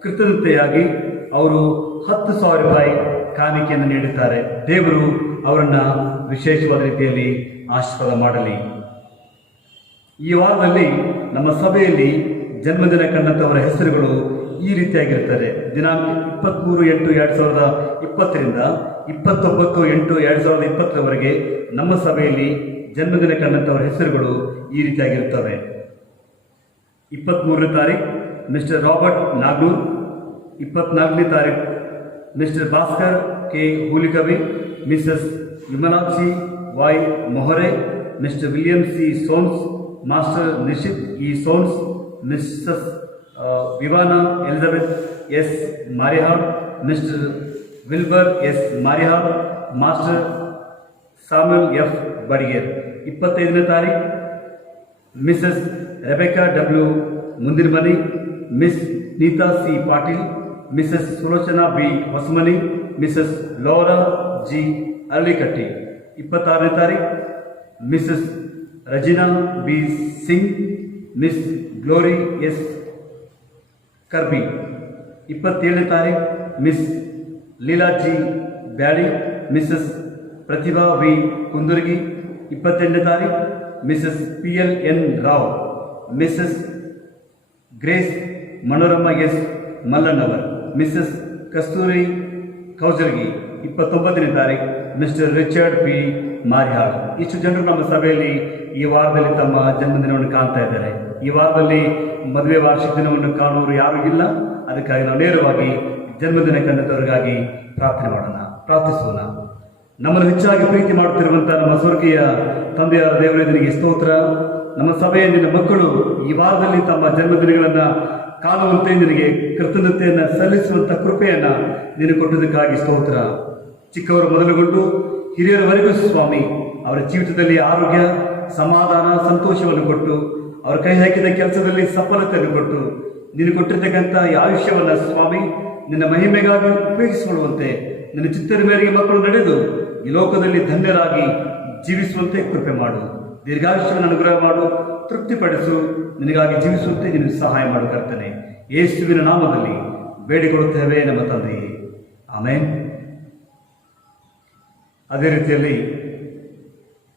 ಕೃತಜ್ಞತೆಯಾಗಿ ಅವರು 10,000 ರೂಪಾಯಿ ಕಾಣಿಕೆಯನ್ನು ನೀಡಿದ್ದಾರೆ. ದೇವರು ಅವರನ್ನು ವಿಶೇಷವಾದ ರೀತಿಯಲ್ಲಿ ಆಶೀರ್ವಾದ ಮಾಡಲಿ. ಈ ವಾರದಲ್ಲಿ ನಮ್ಮ ಸಭೆಯಲ್ಲಿ ಜನ್ಮದಿನ ಕಂಡಂಥವರ ಹೆಸರುಗಳು ಈ ರೀತಿಯಾಗಿರುತ್ತದೆ. ದಿನಾಂಕ 23/8/2020 29/8/2020 ನಮ್ಮ ಸಭೆಯಲ್ಲಿ ಜನ್ಮದಿನ ಕಂಡಂಥವರ ಹೆಸರುಗಳು ಈ ರೀತಿಯಾಗಿರುತ್ತವೆ. 23ನೇ ತಾರೀಕು ಮಿಸ್ಟರ್ ರಾಬರ್ಟ್ ನಾಗ್ನೂರ್, 24ನೇ ತಾರೀಕು Mister Bhaskar K Hulikavi, Mrs Vimalakshi Y Mohare, Mister William C Soans, Master Nishith E Soans, Mrs Viviana Elizabeth S Marihal, Mister Wilbur S Marihal, Master Samuel F Badiger. 25ನೇ ತಾರೀಕು Mrs Rebecca W Mundirmani, Miss Neeta C Patil, Mrs Sulochana B Hosamani, Mrs Lora G Aralikatti. 26ನೇ ತಾರೀಕು Mrs Rajina B Singh, Miss Glory S Karbi. 27ನೇ ತಾರೀಕು Miss Leelaji Byadi, Mrs Pratibha V ಕುಂದುರ್ಗಿ. 28ನೇ ತಾರೀಕು Mrs PLN Rao, Mrs Grace Manorama S Mallanavar, Mrs Kasturi Kaujalgi. 29ನೇ ತಾರೀಕು ಮಿಸ್ಟರ್ ರಿಚರ್ಡ್ ಪಿ ಮಾರಿಹಾಳ್. ಇಷ್ಟು ಜನರು ನಮ್ಮ ಸಭೆಯಲ್ಲಿ ಈ ವಾರದಲ್ಲಿ ತಮ್ಮ ಜನ್ಮದಿನವನ್ನು ಕಾಣ್ತಾ ಇದ್ದಾರೆ. ಈ ವಾರದಲ್ಲಿ ಮದುವೆ ವಾರ್ಷಿಕ ದಿನವನ್ನು ಕಾಣುವರು ಯಾರೂ ಇಲ್ಲ. ಅದಕ್ಕಾಗಿ ನಾವು ನೇರವಾಗಿ ಜನ್ಮದಿನ ಕಂಡಂಥವ್ರಿಗಾಗಿ ಪ್ರಾರ್ಥನೆ ಮಾಡೋಣ, ಪ್ರಾರ್ಥಿಸೋಣ. ನಮ್ಮನ್ನು ಹೆಚ್ಚಾಗಿ ಪ್ರೀತಿ ಮಾಡುತ್ತಿರುವಂಥ ನಮ್ಮ ಸ್ವರ್ಗೀಯ ತಂದೆಯಾದ ದೇವರೇ ನಿನಗೆ ಸ್ತೋತ್ರ. ನಮ್ಮ ಸಭೆಯ ನಿನ್ನ ಮಕ್ಕಳು ಈ ವಾರದಲ್ಲಿ ತಮ್ಮ ಜನ್ಮದಿನಗಳನ್ನು ಕಾಣುವಂತೆ ನಿನಗೆ ಕೃತಜ್ಞತೆಯನ್ನು ಸಲ್ಲಿಸುವಂಥ ಕೃಪೆಯನ್ನು ನೀನು ಕೊಟ್ಟದಕ್ಕಾಗಿ ಸ್ತೋತ್ರ. ಚಿಕ್ಕವರು ಮೊದಲುಗೊಂಡು ಹಿರಿಯರವರೆಗೂ ಸ್ವಾಮಿ ಅವರ ಜೀವಿತದಲ್ಲಿ ಆರೋಗ್ಯ, ಸಮಾಧಾನ, ಸಂತೋಷವನ್ನು ಕೊಟ್ಟು ಅವರ ಕೈ ಹಾಕಿದ ಕೆಲಸದಲ್ಲಿ ಸಫಲತೆಯನ್ನು ಕೊಟ್ಟು ನೀನು ಕೊಟ್ಟಿರ್ತಕ್ಕಂಥ ಈ ಆಯುಷ್ಯವನ್ನು ಸ್ವಾಮಿ ನಿನ್ನ ಮಹಿಮೆಗಾಗಿ ಉಪಯೋಗಿಸಿಕೊಳ್ಳುವಂತೆ ನಿನ್ನ ಚಿತ್ತದ ಮೇರೆಗೆ ಮಕ್ಕಳು ನಡೆದು ಈ ಲೋಕದಲ್ಲಿ ಧನ್ಯರಾಗಿ ಜೀವಿಸುವಂತೆ ಕೃಪೆ ಮಾಡು. ದೀರ್ಘಾಯುಷ್ಯವನ್ನು ಅನುಗ್ರಹ ಮಾಡು, ತೃಪ್ತಿಪಡಿಸು. ನಿನಗಾಗಿ ಜೀವಿಸುವಂತೆ ನೀನು ಸಹಾಯ ಮಾಡು ಕರ್ತನೆ. ಯೇಸುವಿನ ನಾಮದಲ್ಲಿ ಬೇಡಿಕೊಳ್ಳುತ್ತೇವೆ ನಮ್ಮ ತಂದೆಯೇ, ಆಮೇನ್. ಅದೇ ರೀತಿಯಲ್ಲಿ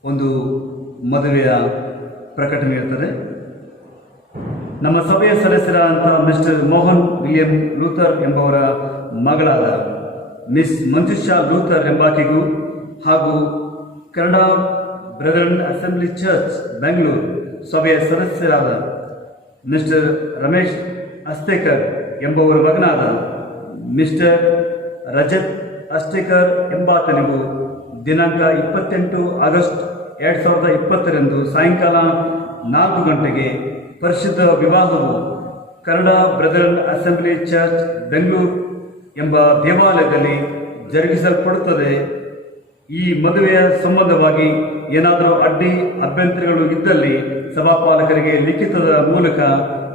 ಒಂದು ಮದುವೆಯ ಪ್ರಕಟಣೆ ಇರ್ತದೆ. ನಮ್ಮ ಸಭೆಯ ಸದಸ್ಯರಾದಂಥ ಮಿಸ್ಟರ್ ಮೋಹನ್ ವಿಲಿಯಂ ಲೂಥರ್ ಎಂಬವರ ಮಗಳಾದ ಮಿಸ್ ಮಂಜುಷಾ ಲೂಥರ್ ಎಂಬಾಕೆಗೂ ಹಾಗೂ Kannada brethren assembly church Bengaluru ಸಭೆಯ ಸದಸ್ಯರಾದ ಮಿಸ್ಟರ್ ರಮೇಶ್ ಅಸ್ತೇಕರ್ ಎಂಬುವರ ಮಗನಾದ ಮಿಸ್ಟರ್ ರಜತ್ ಅಷ್ಟೇಕರ್ ಎಂಬಾತನಿಗೂ ದಿನಾಂಕ 28 ಆಗಸ್ಟ್ 2020 ಸಾಯಂಕಾಲ 4 ಗಂಟೆಗೆ ಪರಿಶುದ್ಧ ವಿವಾಹವು Kannada brethren assembly church Bengaluru ಎಂಬ ದೇವಾಲಯದಲ್ಲಿ ಜರುಗಿಸಲ್ಪಡುತ್ತದೆ. ಈ ಮದುವೆಯ ಸಂಬಂಧವಾಗಿ ಏನಾದರೂ ಅಡ್ಡಿ ಅಭ್ಯಂತರಗಳು ಇದ್ದಲ್ಲಿ ಸಭಾಪಾಲಕರಿಗೆ ಲಿಖಿತದ ಮೂಲಕ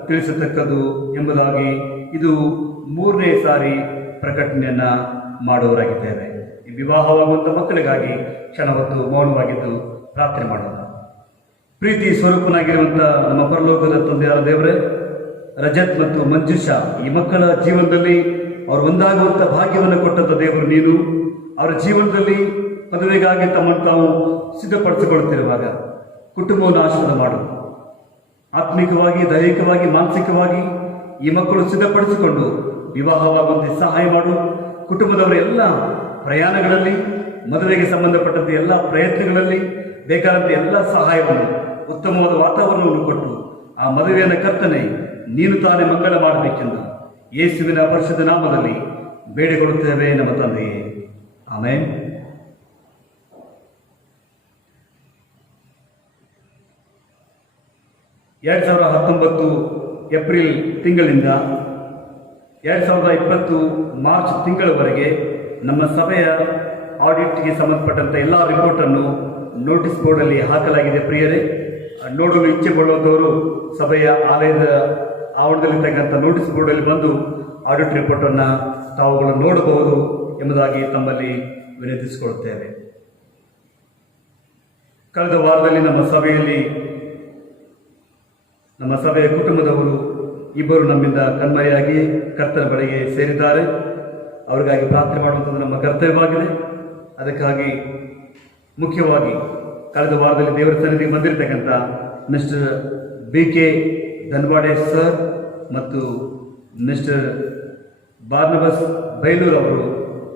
ತಿಳಿಸತಕ್ಕದ್ದು ಎಂಬುದಾಗಿ ಇದು 3ನೇ ಸಾರಿ ಪ್ರಕಟಣೆಯನ್ನು ಮಾಡುವವರಾಗಿದ್ದೇವೆ. ಈ ವಿವಾಹವಾಗುವಂಥ ಮಕ್ಕಳಿಗಾಗಿ ಕ್ಷಣ ಹೊತ್ತು ಮೌನವಾಗಿದ್ದು ಪ್ರಾರ್ಥನೆ ಮಾಡೋಣ. ಪ್ರೀತಿ ಸ್ವರೂಪನಾಗಿರುವಂಥ ನಮ್ಮ ಪರಲೋಕದ ತಂದೆಯಾದ ದೇವರೇ, ರಜತ್ ಮತ್ತು ಮಂಜುಷಾ ಈ ಮಕ್ಕಳ ಜೀವನದಲ್ಲಿ ಅವರು ಒಂದಾಗುವಂಥ ಭಾಗ್ಯವನ್ನು ಕೊಟ್ಟಂಥ ದೇವರು ನೀನು. ಅವರ ಜೀವನದಲ್ಲಿ ಮದುವೆಗಾಗಿ ತಮ್ಮನ್ನು ತಾವು ಸಿದ್ಧಪಡಿಸಿಕೊಳ್ಳುತ್ತಿರುವಾಗ ಕುಟುಂಬವನ್ನು ಆಶೀರ್ವಾದ ಮಾಡು. ಆತ್ಮಿಕವಾಗಿ, ದೈಹಿಕವಾಗಿ, ಮಾನಸಿಕವಾಗಿ ಈ ಮಕ್ಕಳು ಸಿದ್ಧಪಡಿಸಿಕೊಂಡು ವಿವಾಹವಾಗುವಂತೆ ಸಹಾಯ ಮಾಡು. ಕುಟುಂಬದವರ ಎಲ್ಲ ಪ್ರಯಾಣಗಳಲ್ಲಿ, ಮದುವೆಗೆ ಸಂಬಂಧಪಟ್ಟಂತೆ ಎಲ್ಲ ಪ್ರಯತ್ನಗಳಲ್ಲಿ ಬೇಕಾದಂಥ ಎಲ್ಲ ಸಹಾಯವನ್ನು ಉತ್ತಮವಾದ ವಾತಾವರಣವನ್ನು ಕೊಟ್ಟು ಆ ಮದುವೆಯನ್ನು ಕರ್ತನೆ ನೀನು ತಾನೇ ಮಂಗಳ ಮಾಡಬೇಕೆಂದು ಯೇಸುವಿನ ಪರಿಶುದ್ಧ ನಾಮದಲ್ಲಿ ಬೇಡಿಕೊಳ್ಳುತ್ತೇವೆ ನಮ್ಮ ತಂದೆಯೇ, ಆಮೆನ್. ಎರಡು 2019 ಏಪ್ರಿಲ್ ತಿಂಗಳಿಂದ 2020 ಮಾರ್ಚ್ ತಿಂಗಳವರೆಗೆ ನಮ್ಮ ಸಭೆಯ ಆಡಿಟ್ಗೆ ಸಂಬಂಧಪಟ್ಟಂಥ ಎಲ್ಲ ರಿಪೋರ್ಟನ್ನು ನೋಟಿಸ್ ಬೋರ್ಡಲ್ಲಿ ಹಾಕಲಾಗಿದೆ. ಪ್ರಿಯರೇ, ನೋಡಲು ಇಚ್ಛೆ ಪಡುವಂಥವರು ಸಭೆಯ ಆಲಯದ ಆವರಣದಲ್ಲಿರ್ತಕ್ಕಂಥ ನೋಟಿಸ್ ಬೋರ್ಡಲ್ಲಿ ಬಂದು ಆಡಿಟ್ ರಿಪೋರ್ಟನ್ನು ತಾವುಗಳು ನೋಡಬಹುದು ಎಂಬುದಾಗಿ ತಮ್ಮಲ್ಲಿ ವಿನಂತಿಸಿಕೊಳ್ಳುತ್ತೇವೆ. ಕಳೆದ ವಾರದಲ್ಲಿ ನಮ್ಮ ಸಭೆಯ ಕುಟುಂಬದವರು ಇಬ್ಬರು ನಮ್ಮಿಂದ ಕಣ್ಮರೆಯಾಗಿ ಕರ್ತನ ಬಳಿಗೆ ಸೇರಿದ್ದಾರೆ. ಅವರಿಗಾಗಿ ಪ್ರಾರ್ಥನೆ ಮಾಡುವಂಥದ್ದು ನಮ್ಮ ಕರ್ತವ್ಯವಾಗಿದೆ. ಅದಕ್ಕಾಗಿ ಮುಖ್ಯವಾಗಿ ಕಳೆದ ವಾರದಲ್ಲಿ ದೇವರ ಸನ್ನಿಧಿಗೆ ಬಂದಿರತಕ್ಕಂಥ ಮಿಸ್ಟರ್ BK ಧನ್ವಾಡೆ ಸರ್ ಮತ್ತು ಮಿಸ್ಟರ್ ಬಾರ್ನಬಸ್ ಬೈಲೂರ್ ಅವರು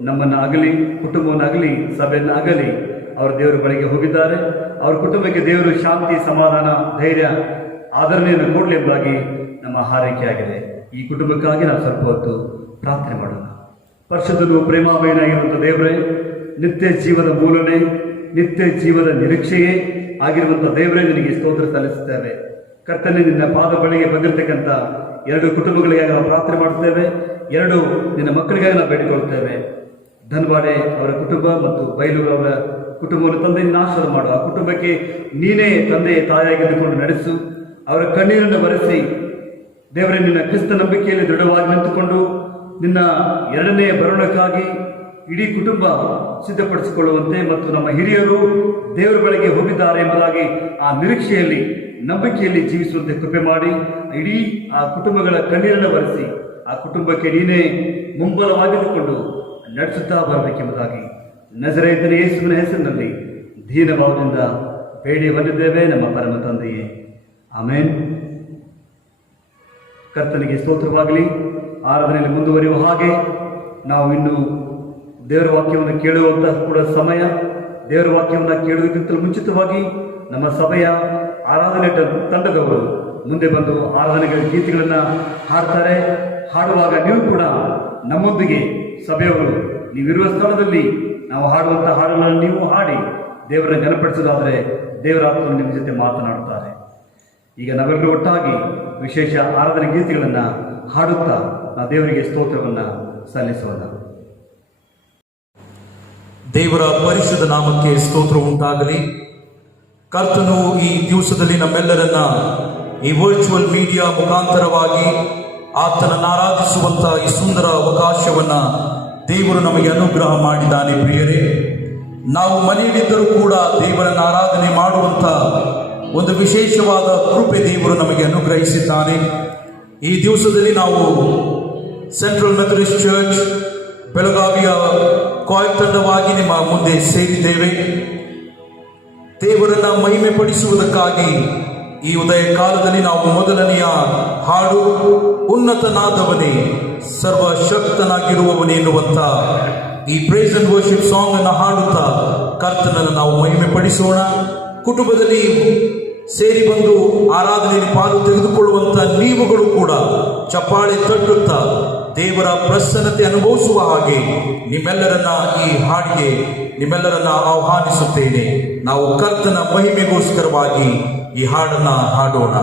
ನಮ್ಮನ್ನು ಆಗಲಿ, ಕುಟುಂಬವನ್ನು ಆಗಲಿ, ಸಭೆಯನ್ನು ಆಗಲಿ ಅವರು ದೇವರ ಬಳಿಗೆ ಹೋಗಿದ್ದಾರೆ. ಅವರ ಕುಟುಂಬಕ್ಕೆ ದೇವರು ಶಾಂತಿ, ಸಮಾಧಾನ, ಧೈರ್ಯ, ಆದರಣೆಯನ್ನು ಕೊಡಲಿ ಎಂಬುದಾಗಿ ನಮ್ಮ ಹಾರೈಕೆಯಾಗಿದೆ. ಈ ಕುಟುಂಬಕ್ಕಾಗಿ ನಾವು ಸ್ವಲ್ಪ ಹೊತ್ತು ಪ್ರಾರ್ಥನೆ ಮಾಡೋಣ. ಪರಿಶುದ್ಧನು ಪ್ರೇಮಾಮಯನಾಗಿರುವಂಥ ದೇವರೇ, ನಿತ್ಯ ಜೀವದ ಮೂಲನೆ, ನಿತ್ಯ ಜೀವದ ನಿರೀಕ್ಷೆಯೇ ಆಗಿರುವಂಥ ದೇವರೇ, ನಿನಗೆ ಸ್ತೋತ್ರ ಸಲ್ಲಿಸುತ್ತೇವೆ. ಕರ್ತನೆ, ನಿನ್ನ ಪಾದ ಬಳಿಗೆ ಬಂದಿರತಕ್ಕಂಥ 2 ಕುಟುಂಬಗಳಿಗಾಗಿ ನಾವು ಪ್ರಾರ್ಥನೆ ಮಾಡುತ್ತೇವೆ. 2 ನಿನ್ನ ಮಕ್ಕಳಿಗಾಗಿ ನಾವು ಬೇಡಿಕೊಳ್ಳುತ್ತೇವೆ. ಧನ್ವಾಡೆ ಅವರ ಕುಟುಂಬ ಮತ್ತು ಬೈಲೂರು ಅವರ ಕುಟುಂಬವನ್ನು ತಂದೆ ನಿನ್ನ ಆಶೀರ್ವಾದ ಮಾಡು. ಆ ಕುಟುಂಬಕ್ಕೆ ನೀನೇ ತಂದೆ ತಾಯಿಯಾಗಿದ್ದುಕೊಂಡು ನಡೆಸು. ಅವರ ಕಣ್ಣೀರನ್ನು ಬರೆಸಿ ದೇವರೇ, ನಿನ್ನ ಕ್ರಿಸ್ತ ನಂಬಿಕೆಯಲ್ಲಿ ದೃಢವಾಗಿ ನಿಂತುಕೊಂಡು ನಿನ್ನ 2ನೇ ಬರೋಣಕ್ಕಾಗಿ ಇಡೀ ಕುಟುಂಬ ಸಿದ್ಧಪಡಿಸಿಕೊಳ್ಳುವಂತೆ ಮತ್ತು ನಮ್ಮ ಹಿರಿಯರು ದೇವರ ಬಳಿಗೆ ಹೋಗಿದ್ದಾರೆ ಎಂಬುದಾಗಿ ಆ ನಿರೀಕ್ಷೆಯಲ್ಲಿ, ನಂಬಿಕೆಯಲ್ಲಿ ಜೀವಿಸುವಂತೆ ಕೃಪೆ ಮಾಡಿ ಇಡೀ ಆ ಕುಟುಂಬಗಳ ಕಣ್ಣೀರನ್ನು ಬರೆಸಿ ಆ ಕುಟುಂಬಕ್ಕೆ ನೀನೇ ಮುಂಬಲವಾಗಿದ್ದುಕೊಂಡು ನಡೆಸುತ್ತಾ ಬರಬೇಕೆಂಬುದಾಗಿ ನಜರೇತನ ಯೇಸುವಿನ ಹೆಸರಿನಲ್ಲಿ ದೀನ ಭಾವದಿಂದ ಬೇಡಿ ಬಂದಿದ್ದೇವೆ ನಮ್ಮ ಪರಮ ತಂದೆಯೇ, ಆಮೇನ್. ಕರ್ತನಿಗೆ ಸ್ತೋತ್ರವಾಗಲಿ. ಆರಾಧನೆಯಲ್ಲಿ ಮುಂದುವರಿಯುವ ಹಾಗೆ ನಾವು ಇನ್ನು ದೇವರ ವಾಕ್ಯವನ್ನು ಕೇಳುವಂಥ ಕೂಡ ಸಮಯ. ದೇವರ ವಾಕ್ಯವನ್ನು ಕೇಳುವುದಕ್ಕಿಂತಲೂ ಮುಂಚಿತವಾಗಿ ನಮ್ಮ ಸಭೆಯ ಆರಾಧನೆ ತಂಡದವರು ಮುಂದೆ ಬಂದು ಆರಾಧನೆಗಳ ಗೀತೆಗಳನ್ನು ಹಾಡ್ತಾರೆ. ಹಾಡುವಾಗ ನೀವು ಕೂಡ ನಮ್ಮೊಂದಿಗೆ ಸಭೆಯವರು ನೀವಿರುವ ಸ್ಥಳದಲ್ಲಿ ನಾವು ಹಾಡುವಂಥ ಹಾಡುಗಳನ್ನು ನೀವು ಹಾಡಿ ದೇವರನ್ನು ಘನಪಡಿಸೋದಾದರೆ ದೇವರ ಆತ್ಮನು ನಿಮ್ಮ ಜೊತೆ ಮಾತನಾಡುತ್ತಾರೆ. ಈಗ ನಾವೆಲ್ಲರೂ ಒಟ್ಟಾಗಿ ವಿಶೇಷ ಆರಾಧನೆ ಗೀತೆಗಳನ್ನು ಹಾಡುತ್ತಾ ನಾವು ದೇವರಿಗೆ ಸ್ತೋತ್ರವನ್ನು ಸಲ್ಲಿಸೋಣ. ದೇವರ ಪರಿಶುದ್ಧ ನಾಮಕ್ಕೆ ಸ್ತೋತ್ರ ಉಂಟಾಗಲಿ. ಕರ್ತನು ಈ ದಿವಸದಲ್ಲಿ ನಮ್ಮೆಲ್ಲರನ್ನ ಈ ವರ್ಚುವಲ್ ಮೀಡಿಯಾ ಮುಖಾಂತರವಾಗಿ ಆತನನ್ನು ಆರಾಧಿಸುವಂತ ಈ ಸುಂದರ ಅವಕಾಶವನ್ನ ದೇವರು ನಮಗೆ ಅನುಗ್ರಹ ಮಾಡಿದ್ದಾನೆ. ಪ್ರಿಯರೇ, ನಾವು ಮನೆಯಲ್ಲಿದ್ದರೂ ಕೂಡ ದೇವರನ್ನು ಆರಾಧನೆ ಮಾಡುವಂತ ಒಂದು ವಿಶೇಷವಾದ ಕೃಪೆ ದೇವರು ನಮಗೆ ಅನುಗ್ರಹಿಸಿದ್ದಾನೆ. ಈ ದಿವಸದಲ್ಲಿ ನಾವು ಸೆಂಟ್ರಲ್ ಮೆಥಡಿಸ್ಟ್ ಚರ್ಚ್ ಬೆಳಗಾವಿಯ ಕಾಯ್ ತಂಡವಾಗಿ ನಿಮ್ಮ ಮುಂದೆ ಸೇರಿದ್ದೇವೆ. ದೇವರನ್ನ ಮಹಿಮೆ ಪಡಿಸುವುದಕ್ಕಾಗಿ ಈ ಉದಯ ಕಾಲದಲ್ಲಿ ನಾವು ಮೊದಲನೆಯ ಹಾಡು ಉನ್ನತನಾದವನೇ ಸರ್ವಶಕ್ತನಾಗಿರುವವನೇ ಎನ್ನುವಂತ ಈ ಪ್ರೈಸ್ ಅಂಡ್ ವರ್ಷಿಪ್ ಸಾಂಗ್ ಅನ್ನು ಹಾಡುತ್ತಾ ಕರ್ತನನ್ನು ನಾವು ಮಹಿಮೆ ಪಡಿಸೋಣ. ಕುಟುಂಬದಲ್ಲಿ ಸೇರಿ ಬಂದು ಆರಾಧನೆಯಲ್ಲಿ ಪಾಲು ತೆಗೆದುಕೊಳ್ಳುವಂತ ನೀವುಗಳು ಕೂಡ ಚಪ್ಪಾಳೆ ತಟ್ಟುತ್ತಾ ದೇವರ ಪ್ರಸನ್ನತೆ ಅನುಭವಿಸುವ ಹಾಗೆ ನಿಮ್ಮೆಲ್ಲರನ್ನ ಈ ಹಾಡಿಗೆ ನಿಮ್ಮೆಲ್ಲರನ್ನ ಆಹ್ವಾನಿಸುತ್ತೇನೆ. ನಾವು ಕರ್ತನ ಮಹಿಮೆಗೋಸ್ಕರವಾಗಿ ಈ ಹಾಡನ್ನ ಹಾಡೋಣ.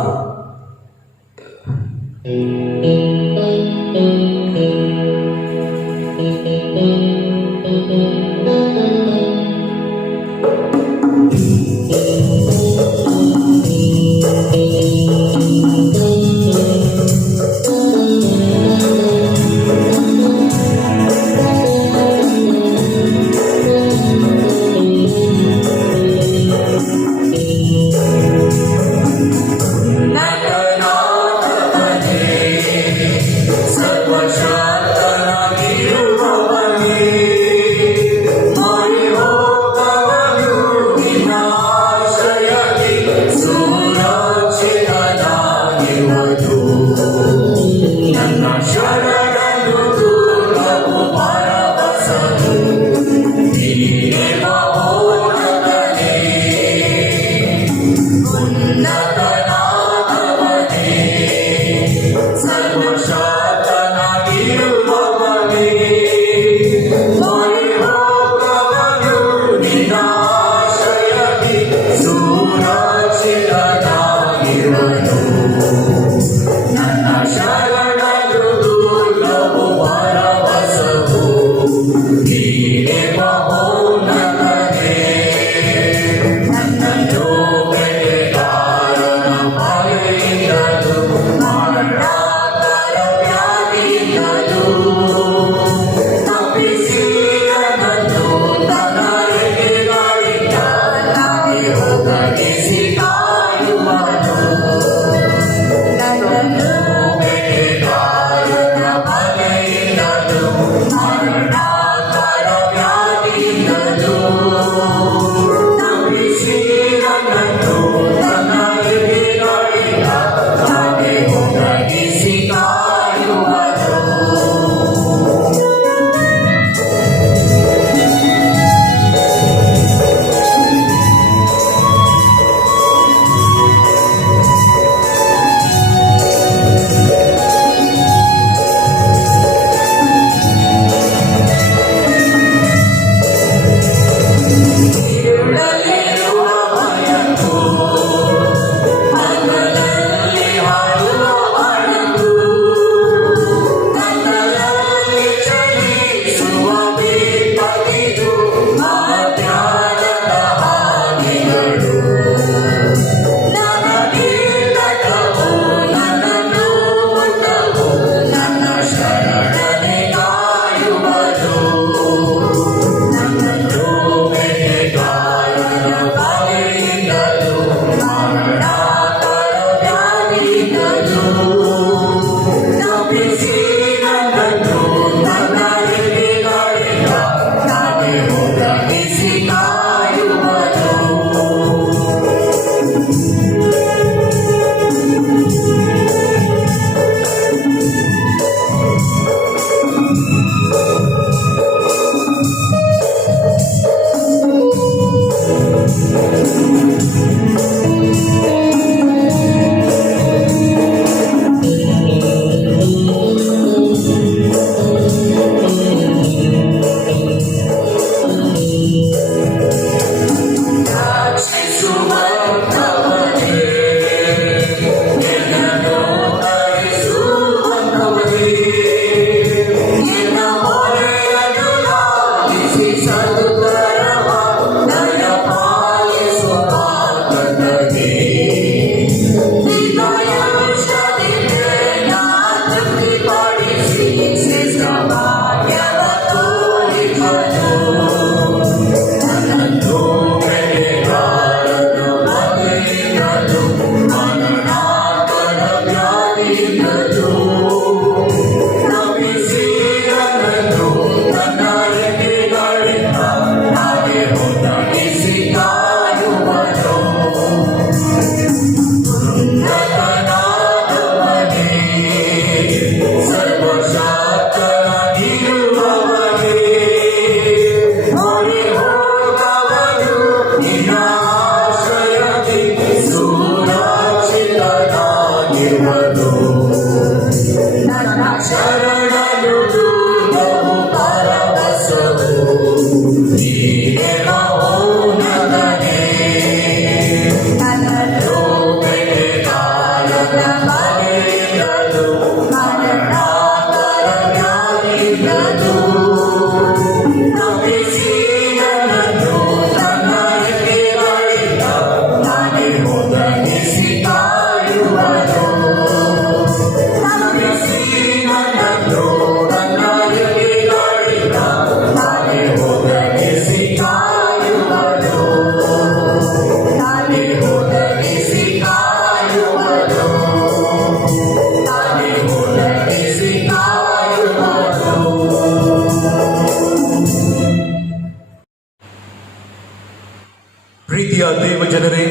ಪ್ರೀತಿಯ ದೇವಜನರೇ,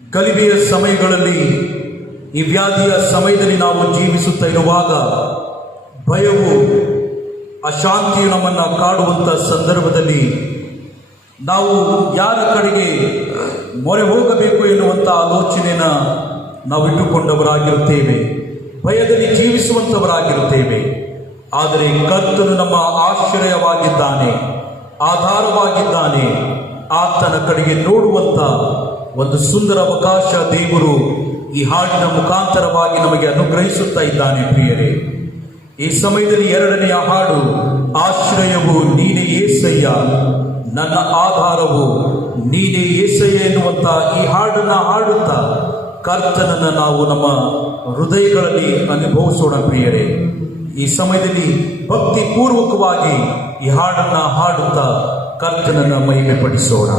ಗಲಿಬಿಯ ಸಮಯಗಳಲ್ಲಿ, ಈ ವ್ಯಾಧಿಯ ಸಮಯದಲ್ಲಿ ನಾವು ಜೀವಿಸುತ್ತಾ ಇರುವಾಗ ಭಯವು, ಅಶಾಂತಿಯು ನಮ್ಮನ್ನು ಕಾಡುವಂಥ ಸಂದರ್ಭದಲ್ಲಿ ನಾವು ಯಾರ ಕಡೆಗೆ ಮೊರೆ ಹೋಗಬೇಕು ಎನ್ನುವಂಥ ಆಲೋಚನೆಯನ್ನು ನಾವು ಇಟ್ಟುಕೊಂಡವರಾಗಿರುತ್ತೇವೆ, ಭಯದಲ್ಲಿ ಜೀವಿಸುವಂಥವರಾಗಿರುತ್ತೇವೆ. ಆದರೆ ಕರ್ತನು ನಮ್ಮ ಆಶ್ರಯವಾಗಿದ್ದಾನೆ, ಆಧಾರವಾಗಿದ್ದಾನೆ. ಆತನ ಕಡೆಗೆ ನೋಡುವಂಥ ಒಂದು ಸುಂದರ ಅವಕಾಶ ದೇವರು ಈ ಹಾಡಿನ ಮುಖಾಂತರವಾಗಿ ನಮಗೆ ಅನುಗ್ರಹಿಸುತ್ತಾ ಇದ್ದಾನೆ. ಪ್ರಿಯರೇ, ಈ ಸಮಯದಲ್ಲಿ ಎರಡನೆಯ ಹಾಡು, ಆಶ್ರಯವು ನೀನೇ ಏಸಯ್ಯ, ನನ್ನ ಆಧಾರವು ನೀನೇ ಏಸಯ್ಯ ಎನ್ನುವಂಥ ಈ ಹಾಡನ್ನು ಹಾಡುತ್ತಾ ಕರ್ತನನ್ನು ನಾವು ನಮ್ಮ ಹೃದಯಗಳಲ್ಲಿ ಅನುಭವಿಸೋಣ. ಪ್ರಿಯರೇ, ಈ ಸಮಯದಲ್ಲಿ ಭಕ್ತಿ ಪೂರ್ವಕವಾಗಿ ಈ ಹಾಡನ್ನು ಹಾಡುತ್ತಾ ಕರ್ತನನ್ನು ಮಹಿಮೆ ಪಡಿಸೋಣ.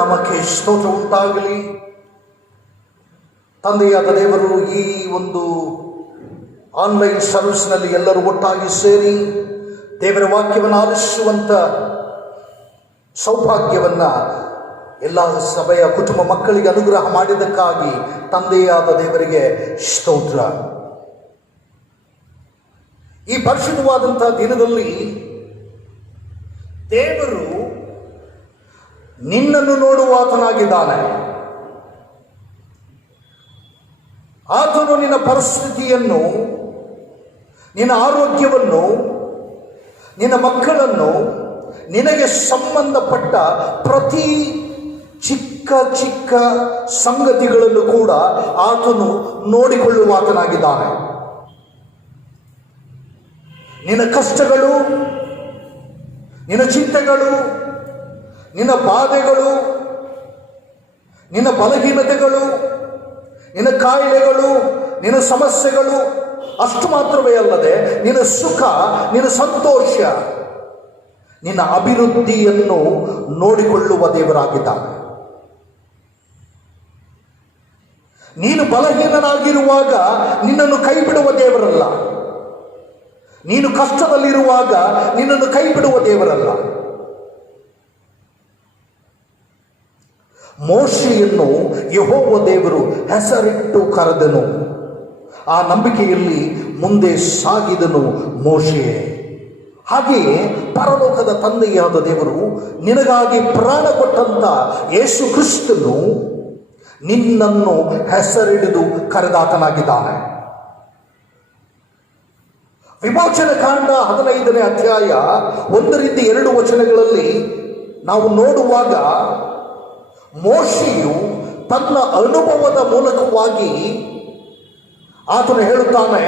ನಾಮಕ್ಕೆ ಸ್ತೋತ್ರ ಉಂಟಾಗಲಿ. ತಂದೆಯಾದ ದೇವರು ಈ ಒಂದು ಆನ್ಲೈನ್ ಸರ್ವಿಸ್ನಲ್ಲಿ ಎಲ್ಲರೂ ಒಟ್ಟಾಗಿ ಸೇರಿ ದೇವರ ವಾಕ್ಯವನ್ನು ಆಲಿಸುವಂಥ ಸೌಭಾಗ್ಯವನ್ನು ಎಲ್ಲ ಸಭೆಯ ಕುಟುಂಬ ಮಕ್ಕಳಿಗೆ ಅನುಗ್ರಹ ಮಾಡಿದ್ದಕ್ಕಾಗಿ ತಂದೆಯಾದ ದೇವರಿಗೆ ಸ್ತೋತ್ರ. ಈ ಪರಿಶುದ್ಧವಾದಂಥ ದಿನದಲ್ಲಿ ದೇವರು ನಿನ್ನನ್ನು ನೋಡುವಾತನಾಗಿದ್ದಾನೆ. ಆತನು ನಿನ್ನ ಪರಿಸ್ಥಿತಿಯನ್ನು, ನಿನ್ನ ಆರೋಗ್ಯವನ್ನು, ನಿನ್ನ ಮಕ್ಕಳನ್ನು, ನಿನಗೆ ಸಂಬಂಧಪಟ್ಟ ಪ್ರತಿ ಚಿಕ್ಕ ಚಿಕ್ಕ ಸಂಗತಿಗಳನ್ನು ಕೂಡ ಆತನು ನೋಡಿಕೊಳ್ಳುವಾತನಾಗಿದ್ದಾನೆ. ನಿನ್ನ ಕಷ್ಟಗಳು, ನಿನ್ನ ಚಿಂತೆಗಳು, ನಿನ್ನ ಬಾಧೆಗಳು, ನಿನ್ನ ಬಲಹೀನತೆಗಳು, ನಿನ್ನ ಕಾಯಿಲೆಗಳು, ನಿನ್ನ ಸಮಸ್ಯೆಗಳು ಅಷ್ಟು ಮಾತ್ರವೇ ಅಲ್ಲದೆ ನಿನ್ನ ಸುಖ, ನಿನ್ನ ಸಂತೋಷ, ನಿನ್ನ ಅಭಿವೃದ್ಧಿಯನ್ನು ನೋಡಿಕೊಳ್ಳುವ ದೇವರಾಗಿದ್ದಾನೆ. ನೀನು ಬಲಹೀನನಾಗಿರುವಾಗ ನಿನ್ನನ್ನು ಕೈ ಬಿಡುವ ದೇವರಲ್ಲ. ನೀನು ಕಷ್ಟದಲ್ಲಿರುವಾಗ ನಿನ್ನನ್ನು ಕೈ ಬಿಡುವ ದೇವರಲ್ಲ. ಮೋಶೆಯನ್ನು ಯೆಹೋವ ದೇವರು ಹೆಸರಿಟ್ಟು ಕರೆದನು. ಆ ನಂಬಿಕೆಯಲ್ಲಿ ಮುಂದೆ ಸಾಗಿದನು ಮೋಶೆ. ಹಾಗೆಯೇ ಪರಲೋಕದ ತಂದೆಯಾದ ದೇವರು ನಿನಗಾಗಿ ಪ್ರಾಣ ಕೊಟ್ಟಂತ ಯೇಸು ಕ್ರಿಸ್ತನು ನಿನ್ನನ್ನು ಹೆಸರಿಡಿದು ಕರೆದಾತನಾಗಿದ್ದಾನೆ. ವಿಮೋಚನ ಕಾಂಡ 15ನೇ ಅಧ್ಯಾಯ 1-2 ವಚನಗಳಲ್ಲಿ ನಾವು ನೋಡುವಾಗ ಮೋಶೆಯು ತನ್ನ ಅನುಭವದ ಮೂಲಕವಾಗಿ ಆತನು ಹೇಳುತ್ತಾನೆ,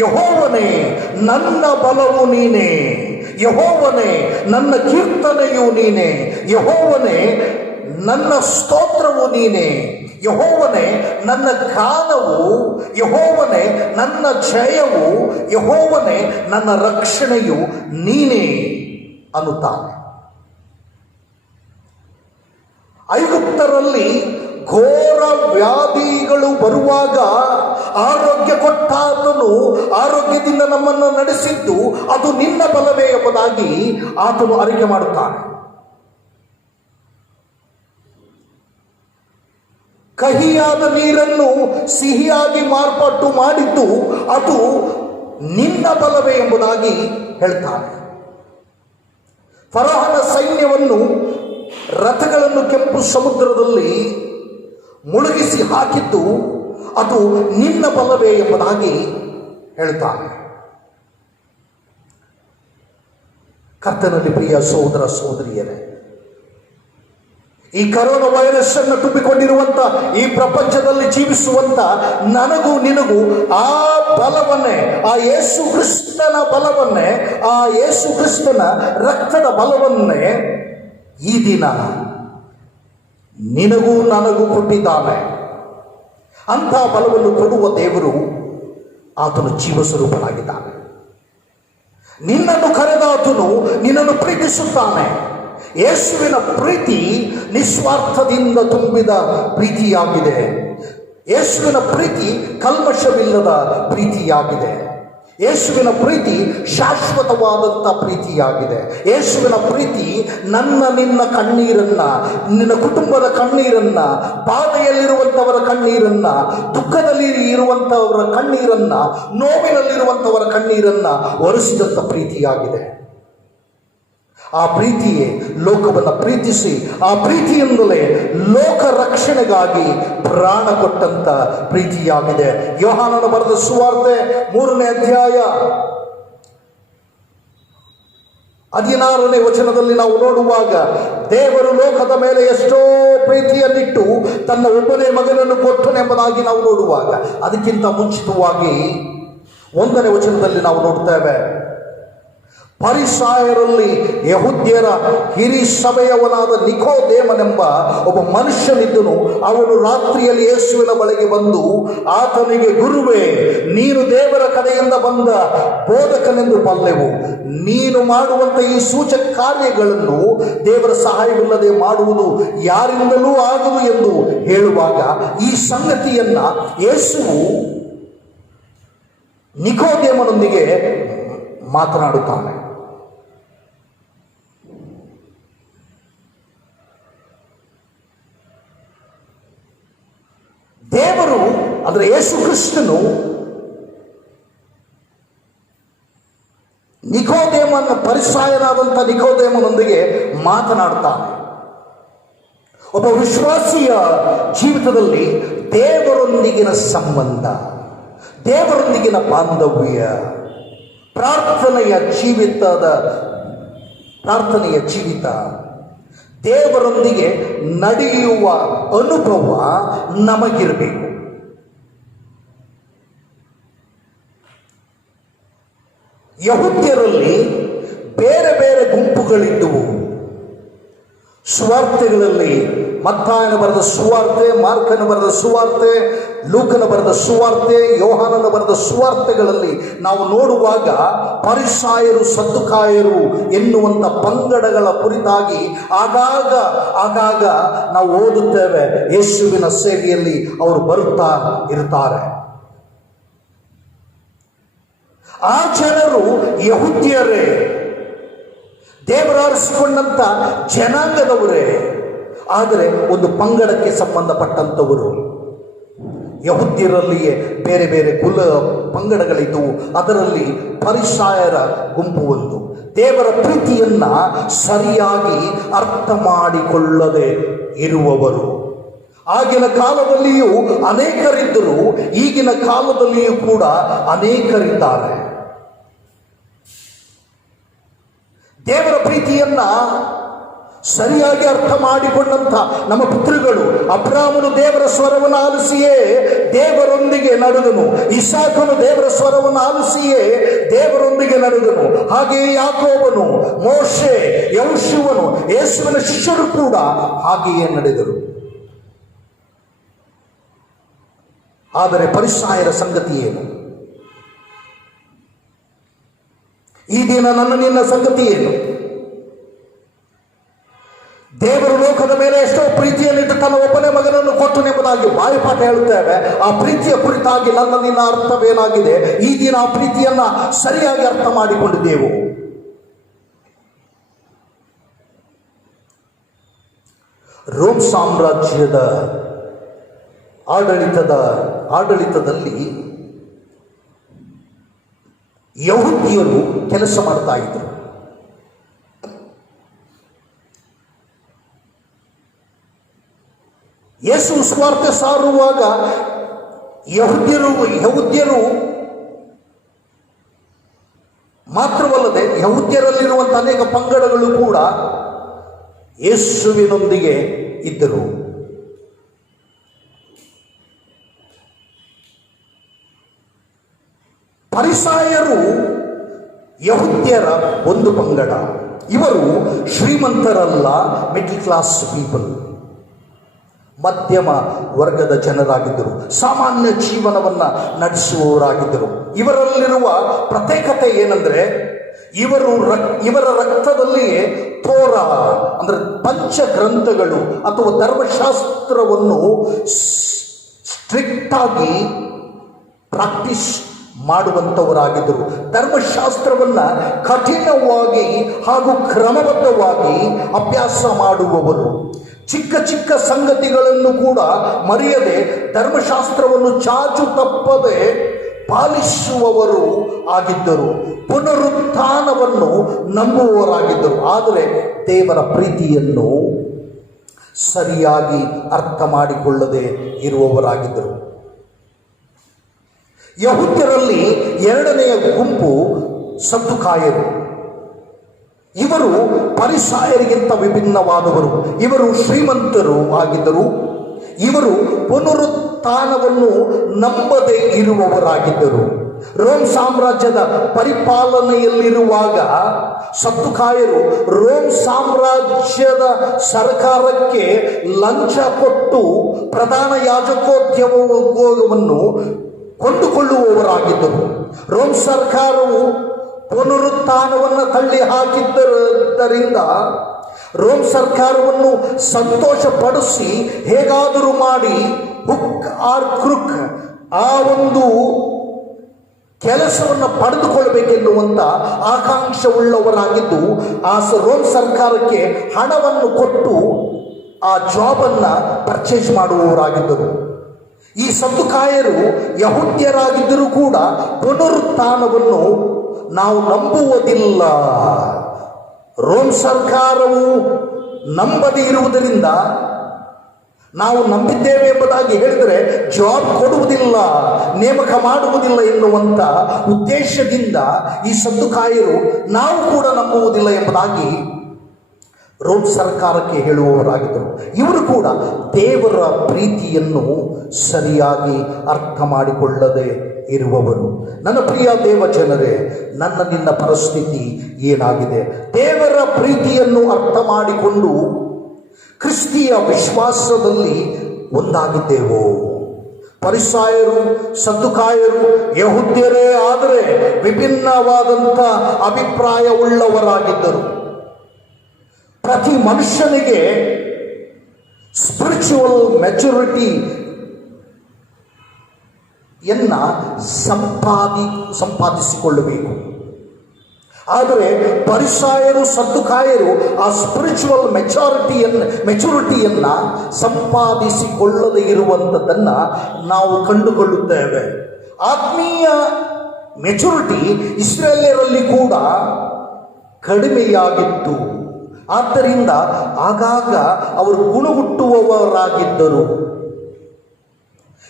ಯೆಹೋವನೇ ನನ್ನ ಬಲವು ನೀನೇ, ಯೆಹೋವನೇ ನನ್ನ ಕೀರ್ತನೆಯು ನೀನೇ, ಯೆಹೋವನೇ ನನ್ನ ಸ್ತೋತ್ರವು ನೀನೇ, ಯೆಹೋವನೇ ನನ್ನ ಗಾನವು, ಯೆಹೋವನೇ ನನ್ನ ಜಯವು, ಯೆಹೋವನೇ ನನ್ನ ರಕ್ಷಣೆಯು ನೀನೇ ಅನ್ನುತ್ತಾನೆ. ಐಗುಪ್ತರಲ್ಲಿ ಘೋರ ವ್ಯಾಧಿಗಳು ಬರುವಾಗ ಆರೋಗ್ಯ ಕೊಟ್ಟಾತನು ಆರೋಗ್ಯದಿಂದ ನಮ್ಮನ್ನು ನಡೆಸಿದ್ದು ಅದು ನಿನ್ನ ಬಲವೇ ಎಂಬುದಾಗಿ ಆತನು ಅರಿಕೆ ಮಾಡುತ್ತಾನೆ. ಕಹಿಯಾದ ನೀರನ್ನು ಸಿಹಿಯಾಗಿ ಮಾರ್ಪಾಟು ಮಾಡಿದ್ದು ಅದು ನಿನ್ನ ಬಲವೇ ಎಂಬುದಾಗಿ ಹೇಳ್ತಾನೆ. ಫರೋಹನ ಸೈನ್ಯವನ್ನು, ರಥಗಳನ್ನು ಕೆಂಪು ಸಮುದ್ರದಲ್ಲಿ ಮುಳುಗಿಸಿ ಹಾಕಿದ್ದು ಅದು ನಿನ್ನ ಬಲವೇ ಎಂಬುದಾಗಿ ಹೇಳ್ತಾನೆ. ಕರ್ತನಲ್ಲಿ ಪ್ರಿಯ ಸಹೋದರ ಸಹೋದರಿಯರೇ, ಈ ಕರೋನಾ ವೈರಸ್ ಅನ್ನು ತುಂಬಿಕೊಂಡಿರುವಂತ ಈ ಪ್ರಪಂಚದಲ್ಲಿ ಜೀವಿಸುವಂತ ನನಗೂ ನಿನಗೂ ಆ ಬಲವನ್ನೇ, ಆ ಯೇಸು ಕ್ರಿಸ್ತನ ಬಲವನ್ನೇ, ಆ ಯೇಸು ಕ್ರಿಸ್ತನ ರಕ್ತದ ಬಲವನ್ನೇ ಈ ದಿನ ನಿನಗೂ ನನಗೂ ಕೊಟ್ಟಿದ್ದಾನೆ. ಅಂಥ ಬಲವನ್ನು ಕೊಡುವ ದೇವರು ಆತನು ಜೀವ ಸ್ವರೂಪನಾಗಿದ್ದಾನೆ. ನಿನ್ನನ್ನು ಕರೆದಾತನು ನಿನ್ನನ್ನು ಪ್ರೀತಿಸುತ್ತಾನೆ. ಯೇಸುವಿನ ಪ್ರೀತಿ ನಿಸ್ವಾರ್ಥದಿಂದ ತುಂಬಿದ ಪ್ರೀತಿಯಾಗಿದೆ. ಯೇಸುವಿನ ಪ್ರೀತಿ ಕಲ್ಮಶವಿಲ್ಲದ ಪ್ರೀತಿಯಾಗಿದೆ. ಯೇಸುವಿನ ಪ್ರೀತಿ ಶಾಶ್ವತವಾದಂಥ ಪ್ರೀತಿಯಾಗಿದೆ. ಯೇಸುವಿನ ಪ್ರೀತಿ ನಿನ್ನ ಕಣ್ಣೀರನ್ನ, ನಿನ್ನ ಕುಟುಂಬದ ಕಣ್ಣೀರನ್ನ, ಬಾಧೆಯಲ್ಲಿರುವಂಥವರ ಕಣ್ಣೀರನ್ನ, ದುಃಖದಲ್ಲಿ ಇರುವಂಥವರ ಕಣ್ಣೀರನ್ನ, ನೋವಿನಲ್ಲಿರುವಂಥವರ ಕಣ್ಣೀರನ್ನ ಒರೆಸಿದಂಥ ಪ್ರೀತಿಯಾಗಿದೆ. ಆ ಪ್ರೀತಿಯೇ ಲೋಕವನ್ನು ಪ್ರೀತಿಸಿ ಆ ಪ್ರೀತಿಯಿಂದಲೇ ಲೋಕ ರಕ್ಷಣೆಗಾಗಿ ಪ್ರಾಣ ಕೊಟ್ಟಂತ ಪ್ರೀತಿಯಾಗಿದೆ. ಯೋಹಾನನ ಬರೆದ ಸುವಾರ್ತೆ 3ನೇ ಅಧ್ಯಾಯ 16ನೇ ವಚನದಲ್ಲಿ ನಾವು ನೋಡುವಾಗ ದೇವರು ಲೋಕದ ಮೇಲೆ ಎಷ್ಟೋ ಪ್ರೀತಿಯನ್ನಿಟ್ಟು ತನ್ನ ಒಬ್ಬನೇ ಮಗನನ್ನು ಕೊಟ್ಟನೆಂಬುದಾಗಿ ನಾವು ನೋಡುವಾಗ, ಅದಕ್ಕಿಂತ ಮುಂಚಿತವಾಗಿ 1ನೇ ವಚನದಲ್ಲಿ ನಾವು ನೋಡ್ತೇವೆ, ಫರಿಸಾಯರಲ್ಲಿ ಯೆಹೂದ್ಯರ ಹಿರಿ ಸಭೆಯವನಾದ ನಿಕೋದೇಮನೆಂಬ ಒಬ್ಬ ಮನುಷ್ಯನಿದ್ದನು. ಅವನು ರಾತ್ರಿಯಲ್ಲಿ ಯೇಸುವಿನ ಬಳಿಗೆ ಬಂದು ಆತನಿಗೆ, ಗುರುವೇ, ನೀನು ದೇವರ ಕಡೆಯಿಂದ ಬಂದ ಬೋಧಕನೆಂದು ಬಲ್ಲೆವು. ನೀನು ಮಾಡುವಂಥ ಈ ಸೂಚಕ ಕಾರ್ಯಗಳನ್ನು ದೇವರ ಸಹಾಯವಿಲ್ಲದೆ ಮಾಡುವುದು ಯಾರಿಂದಲೂ ಆಗದು ಎಂದು ಹೇಳುವಾಗ ಈ ಸಂಗತಿಯನ್ನ ಯೇಸುವು ನಿಕೋದೇಮನೊಂದಿಗೆ ಮಾತನಾಡುತ್ತಾನೆ. ದೇವರು ಅಂದರೆ ಯೇಸು ಕ್ರಿಸ್ತನು ಫರಿಸಾಯನಾದಂಥ ನಿಕೋದೇಮನೊಂದಿಗೆ ಮಾತನಾಡ್ತಾನೆ. ಒಬ್ಬ ವಿಶ್ವಾಸಿಯ ಜೀವಿತದಲ್ಲಿ ದೇವರೊಂದಿಗಿನ ಸಂಬಂಧ, ದೇವರೊಂದಿಗಿನ ಬಾಂಧವ್ಯ, ಪ್ರಾರ್ಥನೆಯ ಜೀವಿತ, ದೇವರೊಂದಿಗೆ ನಡೆಯುವ ಅನುಭವ ನಮಗಿರಬೇಕು. ಯಹೂದ್ಯರಲ್ಲಿ ಬೇರೆ ಬೇರೆ ಗುಂಪುಗಳಿದ್ದವು. ಸುವಾರ್ತೆಗಳಲ್ಲಿ ಮತ್ತಾಯನ ಬರೆದ ಸುವಾರ್ತೆ, ಮಾರ್ಕನ ಬರೆದ ಸುವಾರ್ತೆ, ಲೂಕನ ಬರೆದ ಸುವಾರ್ತೆ, ಯೋಹಾನನ ಬರೆದ ಸುವಾರ್ತೆಗಳಲ್ಲಿ ನಾವು ನೋಡುವಾಗ ಫರಿಸಾಯರು, ಸದ್ದುಕಾಯರು ಎನ್ನುವಂಥ ಪಂಗಡಗಳ ಕುರಿತಾಗಿ ಆಗಾಗ ನಾವು ಓದುತ್ತೇವೆ. ಯೇಸುವಿನ ಸೇವೆಯಲ್ಲಿ ಅವರು ಬರುತ್ತಾ ಇರ್ತಾರೆ. ಆ ಜನರು ಯಹೂದ್ಯರೇ, ದೇವರಾರಿಸಿಕೊಂಡಂಥ ಜನಾಂಗದವರೇ, ಆದರೆ ಒಂದು ಪಂಗಡಕ್ಕೆ ಸಂಬಂಧಪಟ್ಟಂಥವರು. ಯಹೂದ್ಯರಲ್ಲಿಯೇ ಬೇರೆ ಬೇರೆ ಕುಲ ಪಂಗಡಗಳಿದ್ದವು. ಅದರಲ್ಲಿ ಫರಿಸಾಯರ ಗುಂಪು ಒಂದು. ದೇವರ ಪ್ರೀತಿಯನ್ನ ಸರಿಯಾಗಿ ಅರ್ಥ ಮಾಡಿಕೊಳ್ಳದೆ ಇರುವವರು. ಆಗಿನ ಕಾಲದಲ್ಲಿಯೂ ಅನೇಕರಿದ್ದರು, ಈಗಿನ ಕಾಲದಲ್ಲಿಯೂ ಕೂಡ ಅನೇಕರಿದ್ದಾರೆ. ದೇವರ ಪ್ರೀತಿಯನ್ನ ಸರಿಯಾಗಿ ಅರ್ಥ ಮಾಡಿಕೊಂಡಂಥ ನಮ್ಮ ಪಿತೃಗಳು, ಅಬ್ರಾಮನು ದೇವರ ಸ್ವರವನ್ನು ಆಲಿಸಿಯೇ ದೇವರೊಂದಿಗೆ ನಡೆದನು. ಇಸಾಕನು ದೇವರ ಸ್ವರವನ್ನು ಆಲಿಸಿಯೇ ದೇವರೊಂದಿಗೆ ನಡೆದನು. ಹಾಗೆಯೇ ಯಾಕೋಬನು, ಮೋಶೆ, ಯೆಹೋಶುವನು, ಯೇಸುವಿನ ಶಿಷ್ಯರು ಕೂಡ ಹಾಗೆಯೇ ನಡೆದರು. ಆದರೆ ಫರಿಸಾಯರ ಸಂಗತಿ ಏನು? ಈ ದಿನ ನಿನ್ನ ಸಂಗತಿ ಏನು? ದೇವರು ಲೋಕದ ಮೇಲೆ ಎಷ್ಟೋ ಪ್ರೀತಿಯನ್ನಿಟ್ಟು ತನ್ನ ಒಬ್ಬನೇ ಮಗನನ್ನು ಕೊಟ್ಟನೆಂಬುದಾಗಿ ಬಾಯಿಪಾಠ ಹೇಳುತ್ತೇವೆ. ಆ ಪ್ರೀತಿಯ ಕುರಿತಾಗಿ ನಿನ್ನ ಅರ್ಥವೇನಾಗಿದೆ? ಈ ದಿನ ಆ ಪ್ರೀತಿಯನ್ನ ಸರಿಯಾಗಿ ಅರ್ಥ ಮಾಡಿಕೊಂಡಿದ್ದೆವು. ರೋಮ್ ಸಾಮ್ರಾಜ್ಯದ ಆಡಳಿತದಲ್ಲಿ ಯಹೂದ್ಯರು ಕೆಲಸ ಮಾಡ್ತಾ ಇದ್ರು. ಯೇಸು ಸುವಾರ್ತೆ ಸಾರುವಾಗ ಯಹೂದ್ಯರು ಮಾತ್ರವಲ್ಲದೆ ಯಹೂದ್ಯರಲ್ಲಿರುವಂತಹ ಅನೇಕ ಪಂಗಡಗಳು ಕೂಡ ಯೇಸುವಿನೊಂದಿಗೆ ಇದ್ದರು. ಫರಿಸಾಯರು ಯಹೂದ್ಯರ ಒಂದು ಪಂಗಡ. ಇವರು ಶ್ರೀಮಂತರಲ್ಲ, ಮಿಡ್ಲ್ ಕ್ಲಾಸ್ ಪೀಪಲ್, ಮಧ್ಯಮ ವರ್ಗದ ಜನರಾಗಿದ್ದರು, ಸಾಮಾನ್ಯ ಜೀವನವನ್ನ ನಡೆಸುವವರಾಗಿದ್ದರು. ಇವರಲ್ಲಿರುವ ಪ್ರತ್ಯೇಕತೆ ಏನಂದ್ರೆ, ಇವರ ರಕ್ತದಲ್ಲಿಯೇ ತೋರಾ ಅಂದ್ರೆ ಪಂಚಗ್ರಂಥಗಳು ಅಥವಾ ಧರ್ಮಶಾಸ್ತ್ರವನ್ನು ಸ್ಟ್ರಿಕ್ಟ್ ಆಗಿ ಪ್ರಾಕ್ಟೀಸ್ ಮಾಡುವಂಥವರಾಗಿದ್ದರು. ಧರ್ಮಶಾಸ್ತ್ರವನ್ನ ಕಠಿಣವಾಗಿ ಹಾಗೂ ಕ್ರಮಬದ್ಧವಾಗಿ ಅಭ್ಯಾಸ ಮಾಡುವವರು. ಚಿಕ್ಕ ಸಂಗತಿಗಳನ್ನು ಕೂಡ ಮರೆಯದೆ ಧರ್ಮಶಾಸ್ತ್ರವನ್ನು ಚಾಚು ತಪ್ಪದೆ ಪಾಲಿಸುವವರು ಆಗಿದ್ದರು. ಪುನರುತ್ಥಾನವನ್ನು ನಂಬುವವರಾಗಿದ್ದರು. ಆದರೆ ದೇವರ ಪ್ರೀತಿಯನ್ನು ಸರಿಯಾಗಿ ಅರ್ಥ ಮಾಡಿಕೊಳ್ಳದೆ ಇರುವವರಾಗಿದ್ದರು. ಯಹೂದ್ಯರಲ್ಲಿ ಎರಡನೆಯ ಗುಂಪು ಸದ್ದುಕಾಯರು. ಇವರು ಫರಿಸಾಯರಿಗಿಂತ ವಿಭಿನ್ನವಾದವರು. ಇವರು ಶ್ರೀಮಂತರು ಆಗಿದ್ದರು. ಇವರು ಪುನರುತ್ಥಾನವನ್ನು ನಂಬದೇ ಇರುವವರಾಗಿದ್ದರು. ರೋಮ್ ಸಾಮ್ರಾಜ್ಯದ ಪರಿಪಾಲನೆಯಲ್ಲಿರುವಾಗ ಸದ್ದುಕಾಯರು ರೋಮ್ ಸಾಮ್ರಾಜ್ಯದ ಸರ್ಕಾರಕ್ಕೆ ಲಂಚ ಕೊಟ್ಟು ಪ್ರಧಾನ ಯಾಜಕೋದ್ಯೋಗವನ್ನು ಕೊಂಡುಕೊಳ್ಳುವವರಾಗಿದ್ದರು. ರೋಮ್ ಸರ್ಕಾರವು ಪುನರುತ್ಥಾನವನ್ನು ತಳ್ಳಿ ಹಾಕಿದ್ದರಿಂದ ರೋಮ್ ಸರ್ಕಾರವನ್ನು ಸಂತೋಷಪಡಿಸಿ ಹೇಗಾದರೂ ಮಾಡಿ ಹುಕ್ ಆರ್ ಕ್ರುಕ್ ಆ ಒಂದು ಕೆಲಸವನ್ನು ಪಡೆದುಕೊಳ್ಳಬೇಕೆನ್ನುವಂಥ ಆಕಾಂಕ್ಷೆ ಆ ರೋಮ್ ಸರ್ಕಾರಕ್ಕೆ ಹಣವನ್ನು ಕೊಟ್ಟು ಆ ಜಾಬನ್ನು ಪರ್ಚೇಸ್ ಮಾಡುವವರಾಗಿದ್ದರು. ಈ ಸದ್ದುಕಾಯರು ಯಹೂದ್ಯರಾಗಿದ್ದರೂ ಕೂಡ ಪುನರುತ್ಥಾನವನ್ನು ನಾವು ನಂಬುವುದಿಲ್ಲ, ರೋಮ್ ಸರ್ಕಾರವು ನಂಬದೇ ಇರುವುದರಿಂದ ನಾವು ನಂಬಿದ್ದೇವೆ ಎಂಬುದಾಗಿ ಹೇಳಿದರೆ ಜಾಬ್ ಕೊಡುವುದಿಲ್ಲ, ನೇಮಕ ಮಾಡುವುದಿಲ್ಲ ಎನ್ನುವಂಥ ಉದ್ದೇಶದಿಂದ ಈ ಸದ್ದುಕಾಯರು ನಾವು ಕೂಡ ನಂಬುವುದಿಲ್ಲ ಎಂಬುದಾಗಿ ರೋಮ್ ಸರ್ಕಾರಕ್ಕೆ ಹೇಳುವವರಾಗಿದ್ದರು. ಇವರು ಕೂಡ ದೇವರ ಪ್ರೀತಿಯನ್ನು ಸರಿಯಾಗಿ ಅರ್ಥ ಮಾಡಿಕೊಳ್ಳದೆ ಇರುವವರು. ನನ್ನ ಪ್ರಿಯ ದೇವ ಜನರೇ, ನಿನ್ನ ಪರಿಸ್ಥಿತಿ ಏನಾಗಿದೆ? ದೇವರ ಪ್ರೀತಿಯನ್ನು ಅರ್ಥ ಮಾಡಿಕೊಂಡು ಕ್ರಿಸ್ತಿಯ ವಿಶ್ವಾಸದಲ್ಲಿ ಒಂದಾಗಿದ್ದೇವೋ? ಫರಿಸಾಯರು ಸದ್ದುಕಾಯರು ಯಹೂದ್ಯರೇ ಆದರೆ ವಿಭಿನ್ನವಾದಂಥ ಅಭಿಪ್ರಾಯವುಳ್ಳವರಾಗಿದ್ದರು. ಪ್ರತಿ ಮನುಷ್ಯನಿಗೆ ಸ್ಪಿರಿಚುವಲ್ ಮೆಚುರಿಟಿಯನ್ನು ಸಂಪಾದಿಸಿಕೊಳ್ಳಬೇಕು. ಆದರೆ ಫರಿಸಾಯರು ಸದ್ದುಕಾಯರು ಆ ಸ್ಪಿರಿಚುವಲ್ ಮೆಚುರಿಟಿಯನ್ನು ಸಂಪಾದಿಸಿಕೊಳ್ಳದೇ ಇರುವಂಥದ್ದನ್ನು ನಾವು ಕಂಡುಕೊಳ್ಳುತ್ತೇವೆ. ಆತ್ಮೀಯ ಮೆಚುರಿಟಿ ಇಸ್ರೇಲ್ಯರಲ್ಲಿ ಕೂಡ ಕಡಿಮೆಯಾಗಿತ್ತು. ಆದ್ದರಿಂದ ಆಗಾಗ ಅವರು ಗುಣಗುಟ್ಟುವವರಾಗಿದ್ದರು.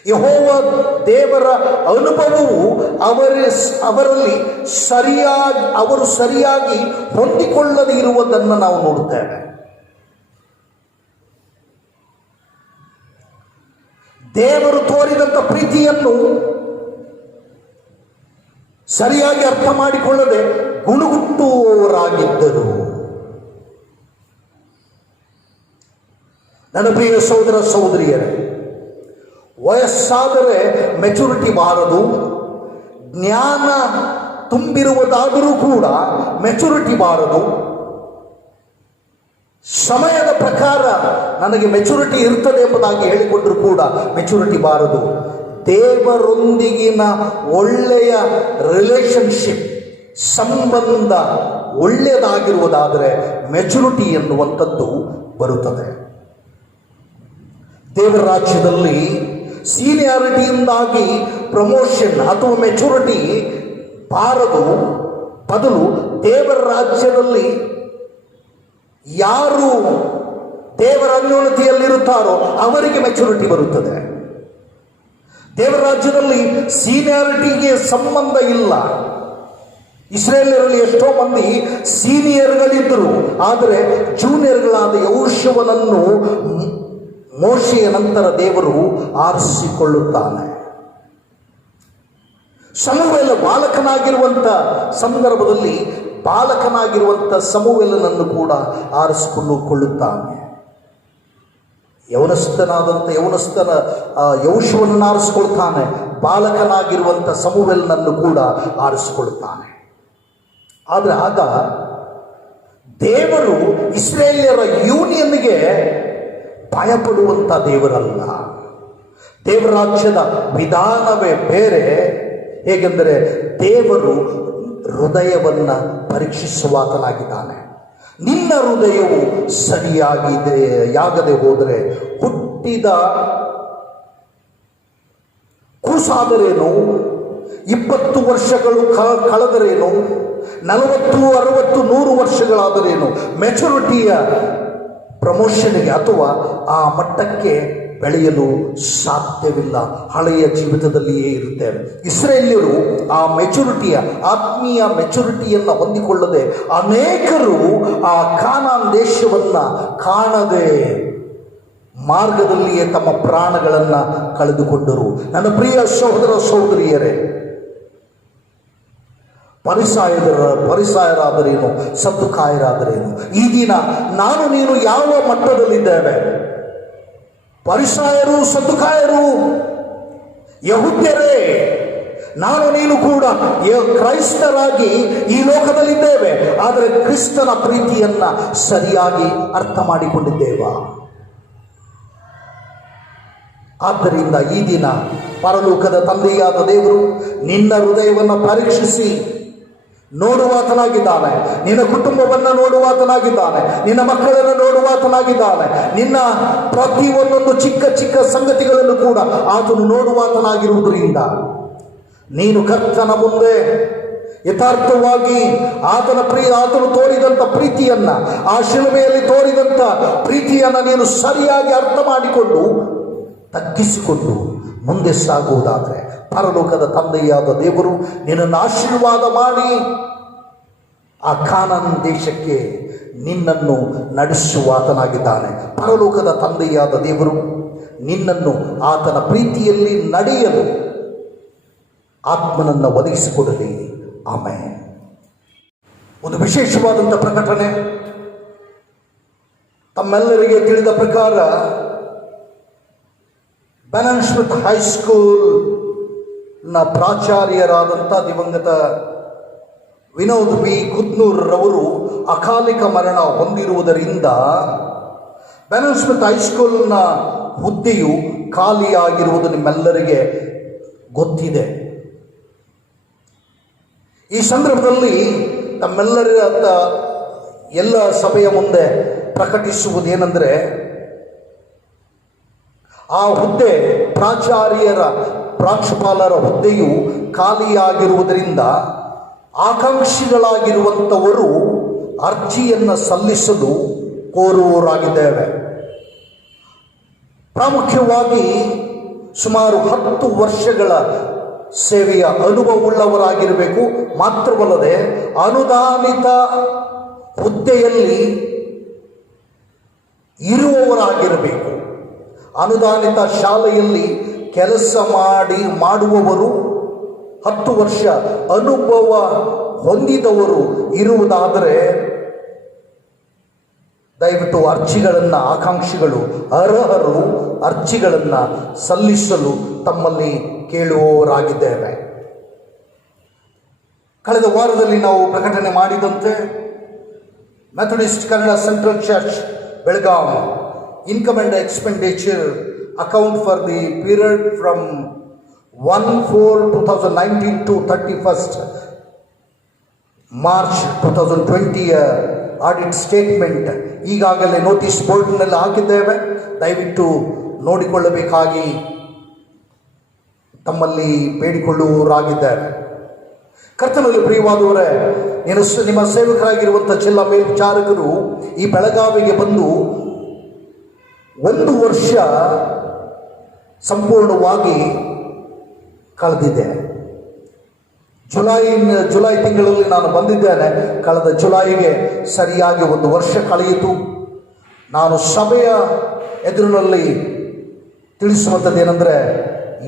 ಯೆಹೋವ ದೇವರ ಅನುಭವವು ಅವರಲ್ಲಿ ಸರಿಯಾಗಿ ಹೊಂದಿಕೊಳ್ಳದೇ ಇರುವುದನ್ನು ನಾವು ನೋಡುತ್ತೇವೆ. ದೇವರು ತೋರಿದಂಥ ಪ್ರೀತಿಯನ್ನು ಸರಿಯಾಗಿ ಅರ್ಥ ಮಾಡಿಕೊಳ್ಳದೆ ಗುಣಗುಟ್ಟುವವರಾಗಿದ್ದರು. ನನ್ನ ಪ್ರಿಯ ಸಹೋದರ ಸಹೋದರಿಯರೇ, ವಯಸ್ಸಾದರೆ ಮೆಚುರಿಟಿ ಬಾರದು, ಜ್ಞಾನ ತುಂಬಿರುವುದಾದರೂ ಕೂಡ ಮೆಚುರಿಟಿ ಬಾರದು. ಸಮಯದ ಪ್ರಕಾರ ನನಗೆ ಮೆಚುರಿಟಿ ಇರ್ತದೆ ಎಂಬುದಾಗಿ ಹೇಳಿಕೊಂಡರೂ ಕೂಡ ಮೆಚುರಿಟಿ ಬಾರದು. ದೇವರೊಂದಿಗಿನ ಒಳ್ಳೆಯ ರಿಲೇಶನ್ಶಿಪ್, ಸಂಬಂಧ ಒಳ್ಳೆಯದಾಗಿರುವುದಾದರೆ ಮೆಚುರಿಟಿ ಎನ್ನುವಂಥದ್ದು ಬರುತ್ತದೆ. ದೇವರ ರಾಜ್ಯದಲ್ಲಿ ಸೀನಿಯಾರಿಟಿಯಿಂದಾಗಿ ಪ್ರಮೋಷನ್ ಅಥವಾ ಮೆಚುರಿಟಿ ಬಾರದು. ಬದಲು ದೇವರ ರಾಜ್ಯದಲ್ಲಿ ಯಾರು ದೇವರ ಅನ್ಯೋನ್ಯತೆಯಲ್ಲಿರುತ್ತಾರೋ ಅವರಿಗೆ ಮೆಚುರಿಟಿ ಬರುತ್ತದೆ. ದೇವರ ರಾಜ್ಯದಲ್ಲಿ ಸೀನಿಯಾರಿಟಿಗೆ ಸಂಬಂಧ ಇಲ್ಲ. ಇಸ್ರೇಲ್ಯರಲ್ಲಿ ಎಷ್ಟೋ ಮಂದಿ ಸೀನಿಯರ್ಗಳಿದ್ದರು, ಆದರೆ ಜೂನಿಯರ್ಗಳಾದ ಯೆಹೋಶುವನನ್ನು ಮೋಶೆಯ ನಂತರ ದೇವರು ಆರಿಸಿಕೊಳ್ಳುತ್ತಾನೆ. ಸಮುವೇಲ ಬಾಲಕನಾಗಿರುವಂಥ ಸಂದರ್ಭದಲ್ಲಿ ಬಾಲಕನಾಗಿರುವಂಥ ಸಮುವೇಲನನ್ನು ಕೂಡ ಆರಿಸಿಕೊಳ್ಳುತ್ತಾನೆ. ಯೌವನಸ್ಥನಾದಂಥ ಯೆಹೋಶುವನನ್ನು ಆರಿಸಿಕೊಳ್ತಾನೆ. ಬಾಲಕನಾಗಿರುವಂಥ ಸಮುವೇಲನನ್ನು ಕೂಡ ಆರಿಸಿಕೊಳ್ಳುತ್ತಾನೆ. ಆದರೆ ಆಗ ದೇವರು ಇಸ್ರೇಲ್ಯರ ಯೂನಿಯನ್ಗೆ ಭಯಪಡುವಂಥ ದೇವರಲ್ಲ. ದೇವರ ರಾಜ್ಯದ ವಿಧಾನವೇ ಬೇರೆ. ಹೇಗೆಂದರೆ ದೇವರು ಹೃದಯವನ್ನು ಪರೀಕ್ಷಿಸುವಾತನಾಗಿದ್ದಾನೆ. ನಿನ್ನ ಹೃದಯವು ಸರಿಯಾಗದೆ ಹೋದರೆ, ಹುಟ್ಟಿದ ಕೂಸಾದರೇನು, 20 ವರ್ಷಗಳು ಕಳೆದರೇನು, 40, 60, 100 ವರ್ಷಗಳಾದರೇನು, ಮೆಚುರಿಟಿಯ ಪ್ರಮೋಷನ್ಗೆ ಅಥವಾ ಆ ಮಟ್ಟಕ್ಕೆ ಬೆಳೆಯಲು ಸಾಧ್ಯವಿಲ್ಲ. ಹಳೆಯ ಜೀವಿತದಲ್ಲಿಯೇ ಇರುತ್ತೇವೆ. ಇಸ್ರೇಲ್ಯರು ಆ ಮೆಚುರಿಟಿಯ, ಆತ್ಮೀಯ ಮೆಚುರಿಟಿಯನ್ನು ಹೊಂದಿಕೊಳ್ಳದೆ ಅನೇಕರು ಆ ಕಾನಾನ್ ದೇಶವನ್ನು ಕಾಣದೆ ಮಾರ್ಗದಲ್ಲಿಯೇ ತಮ್ಮ ಪ್ರಾಣಗಳನ್ನು ಕಳೆದುಕೊಂಡರು. ನನ್ನ ಪ್ರಿಯ ಸಹೋದರ ಸಹೋದರಿಯರೇ, ಪರಿಸಾಯರಾದರೇನು, ಸದ್ದುಕಾಯರಾದರೇನು. ಈ ದಿನ ನಾನು ನೀನು ಯಾವ ಮಟ್ಟದಲ್ಲಿದ್ದೇವೆ? ಪರಿಸಾಯರು, ಸದ್ದುಕಾಯರು ಯಹೂದ್ಯರೇ, ನಾನು ನೀನು ಕೂಡ ಕ್ರೈಸ್ತರಾಗಿ ಈ ಲೋಕದಲ್ಲಿದ್ದೇವೆ. ಆದರೆ ಕ್ರಿಸ್ತನ ಪ್ರೀತಿಯನ್ನ ಸರಿಯಾಗಿ ಅರ್ಥ ಮಾಡಿಕೊಂಡಿದ್ದೇವಾ? ಆದ್ದರಿಂದ ಈ ದಿನ ಪರಲೋಕದ ತಂದೆಯಾದ ದೇವರು ನಿನ್ನ ಹೃದಯವನ್ನು ಪರೀಕ್ಷಿಸಿ ನೋಡುವಾತನಾಗಿದ್ದಾನೆ. ನಿನ್ನ ಕುಟುಂಬವನ್ನು ನೋಡುವಾತನಾಗಿದ್ದಾನೆ. ನಿನ್ನ ಮಕ್ಕಳನ್ನು ನೋಡುವಾತನಾಗಿದ್ದಾನೆ. ನಿನ್ನ ಪ್ರತಿಯೊಂದೊಂದು ಚಿಕ್ಕ ಚಿಕ್ಕ ಸಂಗತಿಗಳನ್ನು ಕೂಡ ಆತನು ನೋಡುವಾತನಾಗಿರುವುದರಿಂದ ನೀನು ಕರ್ತನ ಮುಂದೆ ಯಥಾರ್ಥವಾಗಿ ಆತನು ತೋರಿದಂಥ ಪ್ರೀತಿಯನ್ನ, ಆ ಶಿಲುಬೆಯಲ್ಲಿ ತೋರಿದಂಥ ಪ್ರೀತಿಯನ್ನ ನೀನು ಸರಿಯಾಗಿ ಅರ್ಥ ಮಾಡಿಕೊಂಡು ತಗ್ಗಿಸಿಕೊಂಡು ಮುಂದೆ ಸಾಗುವುದಾದರೆ ಪರಲೋಕದ ತಂದೆಯಾದ ದೇವರು ನಿನ್ನನ್ನು ಆಶೀರ್ವಾದ ಮಾಡಿ ಆ ಕಾನಾನ್ ದೇಶಕ್ಕೆ ನಿನ್ನನ್ನು ನಡೆಸುವಾತನಾಗಿದ್ದಾನೆ. ಪರಲೋಕದ ತಂದೆಯಾದ ದೇವರು ನಿನ್ನನ್ನು ಆತನ ಪ್ರೀತಿಯಲ್ಲಿ ನಡೆಯಲು ಆತ್ಮನನ್ನು ಒದಗಿಸಿಕೊಡಲಿ. ಆಮೇಲೆ ಒಂದು ವಿಶೇಷವಾದಂಥ ಪ್ರಕಟಣೆ. ತಮ್ಮೆಲ್ಲರಿಗೆ ತಿಳಿದ ಪ್ರಕಾರ ಬೆನನ್ ಸ್ಮಿತ್ ಹೈಸ್ಕೂಲ್ನ ಪ್ರಾಚಾರ್ಯರಾದಂಥ ದಿವಂಗತ ವಿನೋದ್ ಬಿ ಕುದ್ನೂರ್ ರವರು ಅಕಾಲಿಕ ಮರಣ ಹೊಂದಿರುವುದರಿಂದ ಬೆನನ್ ಸ್ಮಿತ್ ಹೈಸ್ಕೂಲ್ನ ಹುದ್ದೆಯು ಖಾಲಿಯಾಗಿರುವುದು ನಿಮ್ಮೆಲ್ಲರಿಗೆ ಗೊತ್ತಿದೆ. ಈ ಸಂದರ್ಭದಲ್ಲಿ ತಮ್ಮೆಲ್ಲರ ಎಲ್ಲ ಸಭೆಯ ಮುಂದೆ ಪ್ರಕಟಿಸುವುದೇನೆಂದರೆ, ಆ ಹುದ್ದೆ ಪ್ರಾಂಶುಪಾಲರ ಹುದ್ದೆಯು ಖಾಲಿಯಾಗಿರುವುದರಿಂದ ಆಕಾಂಕ್ಷಿಗಳಾಗಿರುವಂಥವರು ಅರ್ಜಿಯನ್ನು ಸಲ್ಲಿಸಲು ಕೋರುವವರಾಗಿದ್ದೇವೆ. ಪ್ರಾಮುಖ್ಯವಾಗಿ ಸುಮಾರು 10 ವರ್ಷಗಳ ಸೇವೆಯ ಅನುಭವವುಳ್ಳವರಾಗಿರಬೇಕು. ಮಾತ್ರವಲ್ಲದೆ ಅನುದಾನಿತ ಹುದ್ದೆಯಲ್ಲಿ ಇರುವವರಾಗಿರಬೇಕು. ಅನುದಾನಿತ ಶಾಲೆಯಲ್ಲಿ ಕೆಲಸ ಮಾಡುವವರು 10 ವರ್ಷ ಅನುಭವ ಹೊಂದಿದವರು ಇರುವುದಾದರೆ ದಯವಿಟ್ಟು ಅರ್ಜಿಗಳನ್ನು, ಆಕಾಂಕ್ಷಿಗಳು ಅರ್ಹರು ಅರ್ಜಿಗಳನ್ನು ಸಲ್ಲಿಸಲು ತಮ್ಮಲ್ಲಿ ಕೇಳುವವರಾಗಿದ್ದೇವೆ. ಕಳೆದ ವಾರದಲ್ಲಿ ನಾವು ಪ್ರಕಟಣೆ ಮಾಡಿದಂತೆ Methodist Kannada central church Belgaum income and expenditure account for the period from 1/4/2019 to 31st March 2020 audit statement ಈಗಾಗಲೇ ನೋಟಿಸ್ ಬೋರ್ಡ್ನಲ್ಲಿ ಹಾಕಿದ್ದೇವೆ. ದಯವಿಟ್ಟು ನೋಡಿಕೊಳ್ಳಬೇಕಾಗಿ ತಮ್ಮಲ್ಲಿ ಬೇಡಿಕೊಳ್ಳುವವರಾಗಿದ್ದೇವೆ. ಕರ್ತನಲ್ಲಿ ಪ್ರಿಯವಾದವರೇ, ನಿಮ್ಮ ಸೇವಕರಾಗಿರುವಂಥ ಜಿಲ್ಲಾ ಮೇಲ್ವಿಚಾರಕರು ಈ ಬೆಳಗಾವಿಗೆ ಬಂದು 1 ವರ್ಷ ಸಂಪೂರ್ಣವಾಗಿ ಕಳೆದಿದೆ. ಜುಲೈ ತಿಂಗಳಲ್ಲಿ ನಾನು ಬಂದಿದ್ದೇನೆ. ಕಳೆದ ಜುಲೈಗೆ ಸರಿಯಾಗಿ 1 ವರ್ಷ ಕಳೆಯಿತು. ನಾನು ಸಭೆಯ ಎದುರಿನಲ್ಲಿ ತಿಳಿಸುವಂಥದ್ದೇನೆಂದರೆ,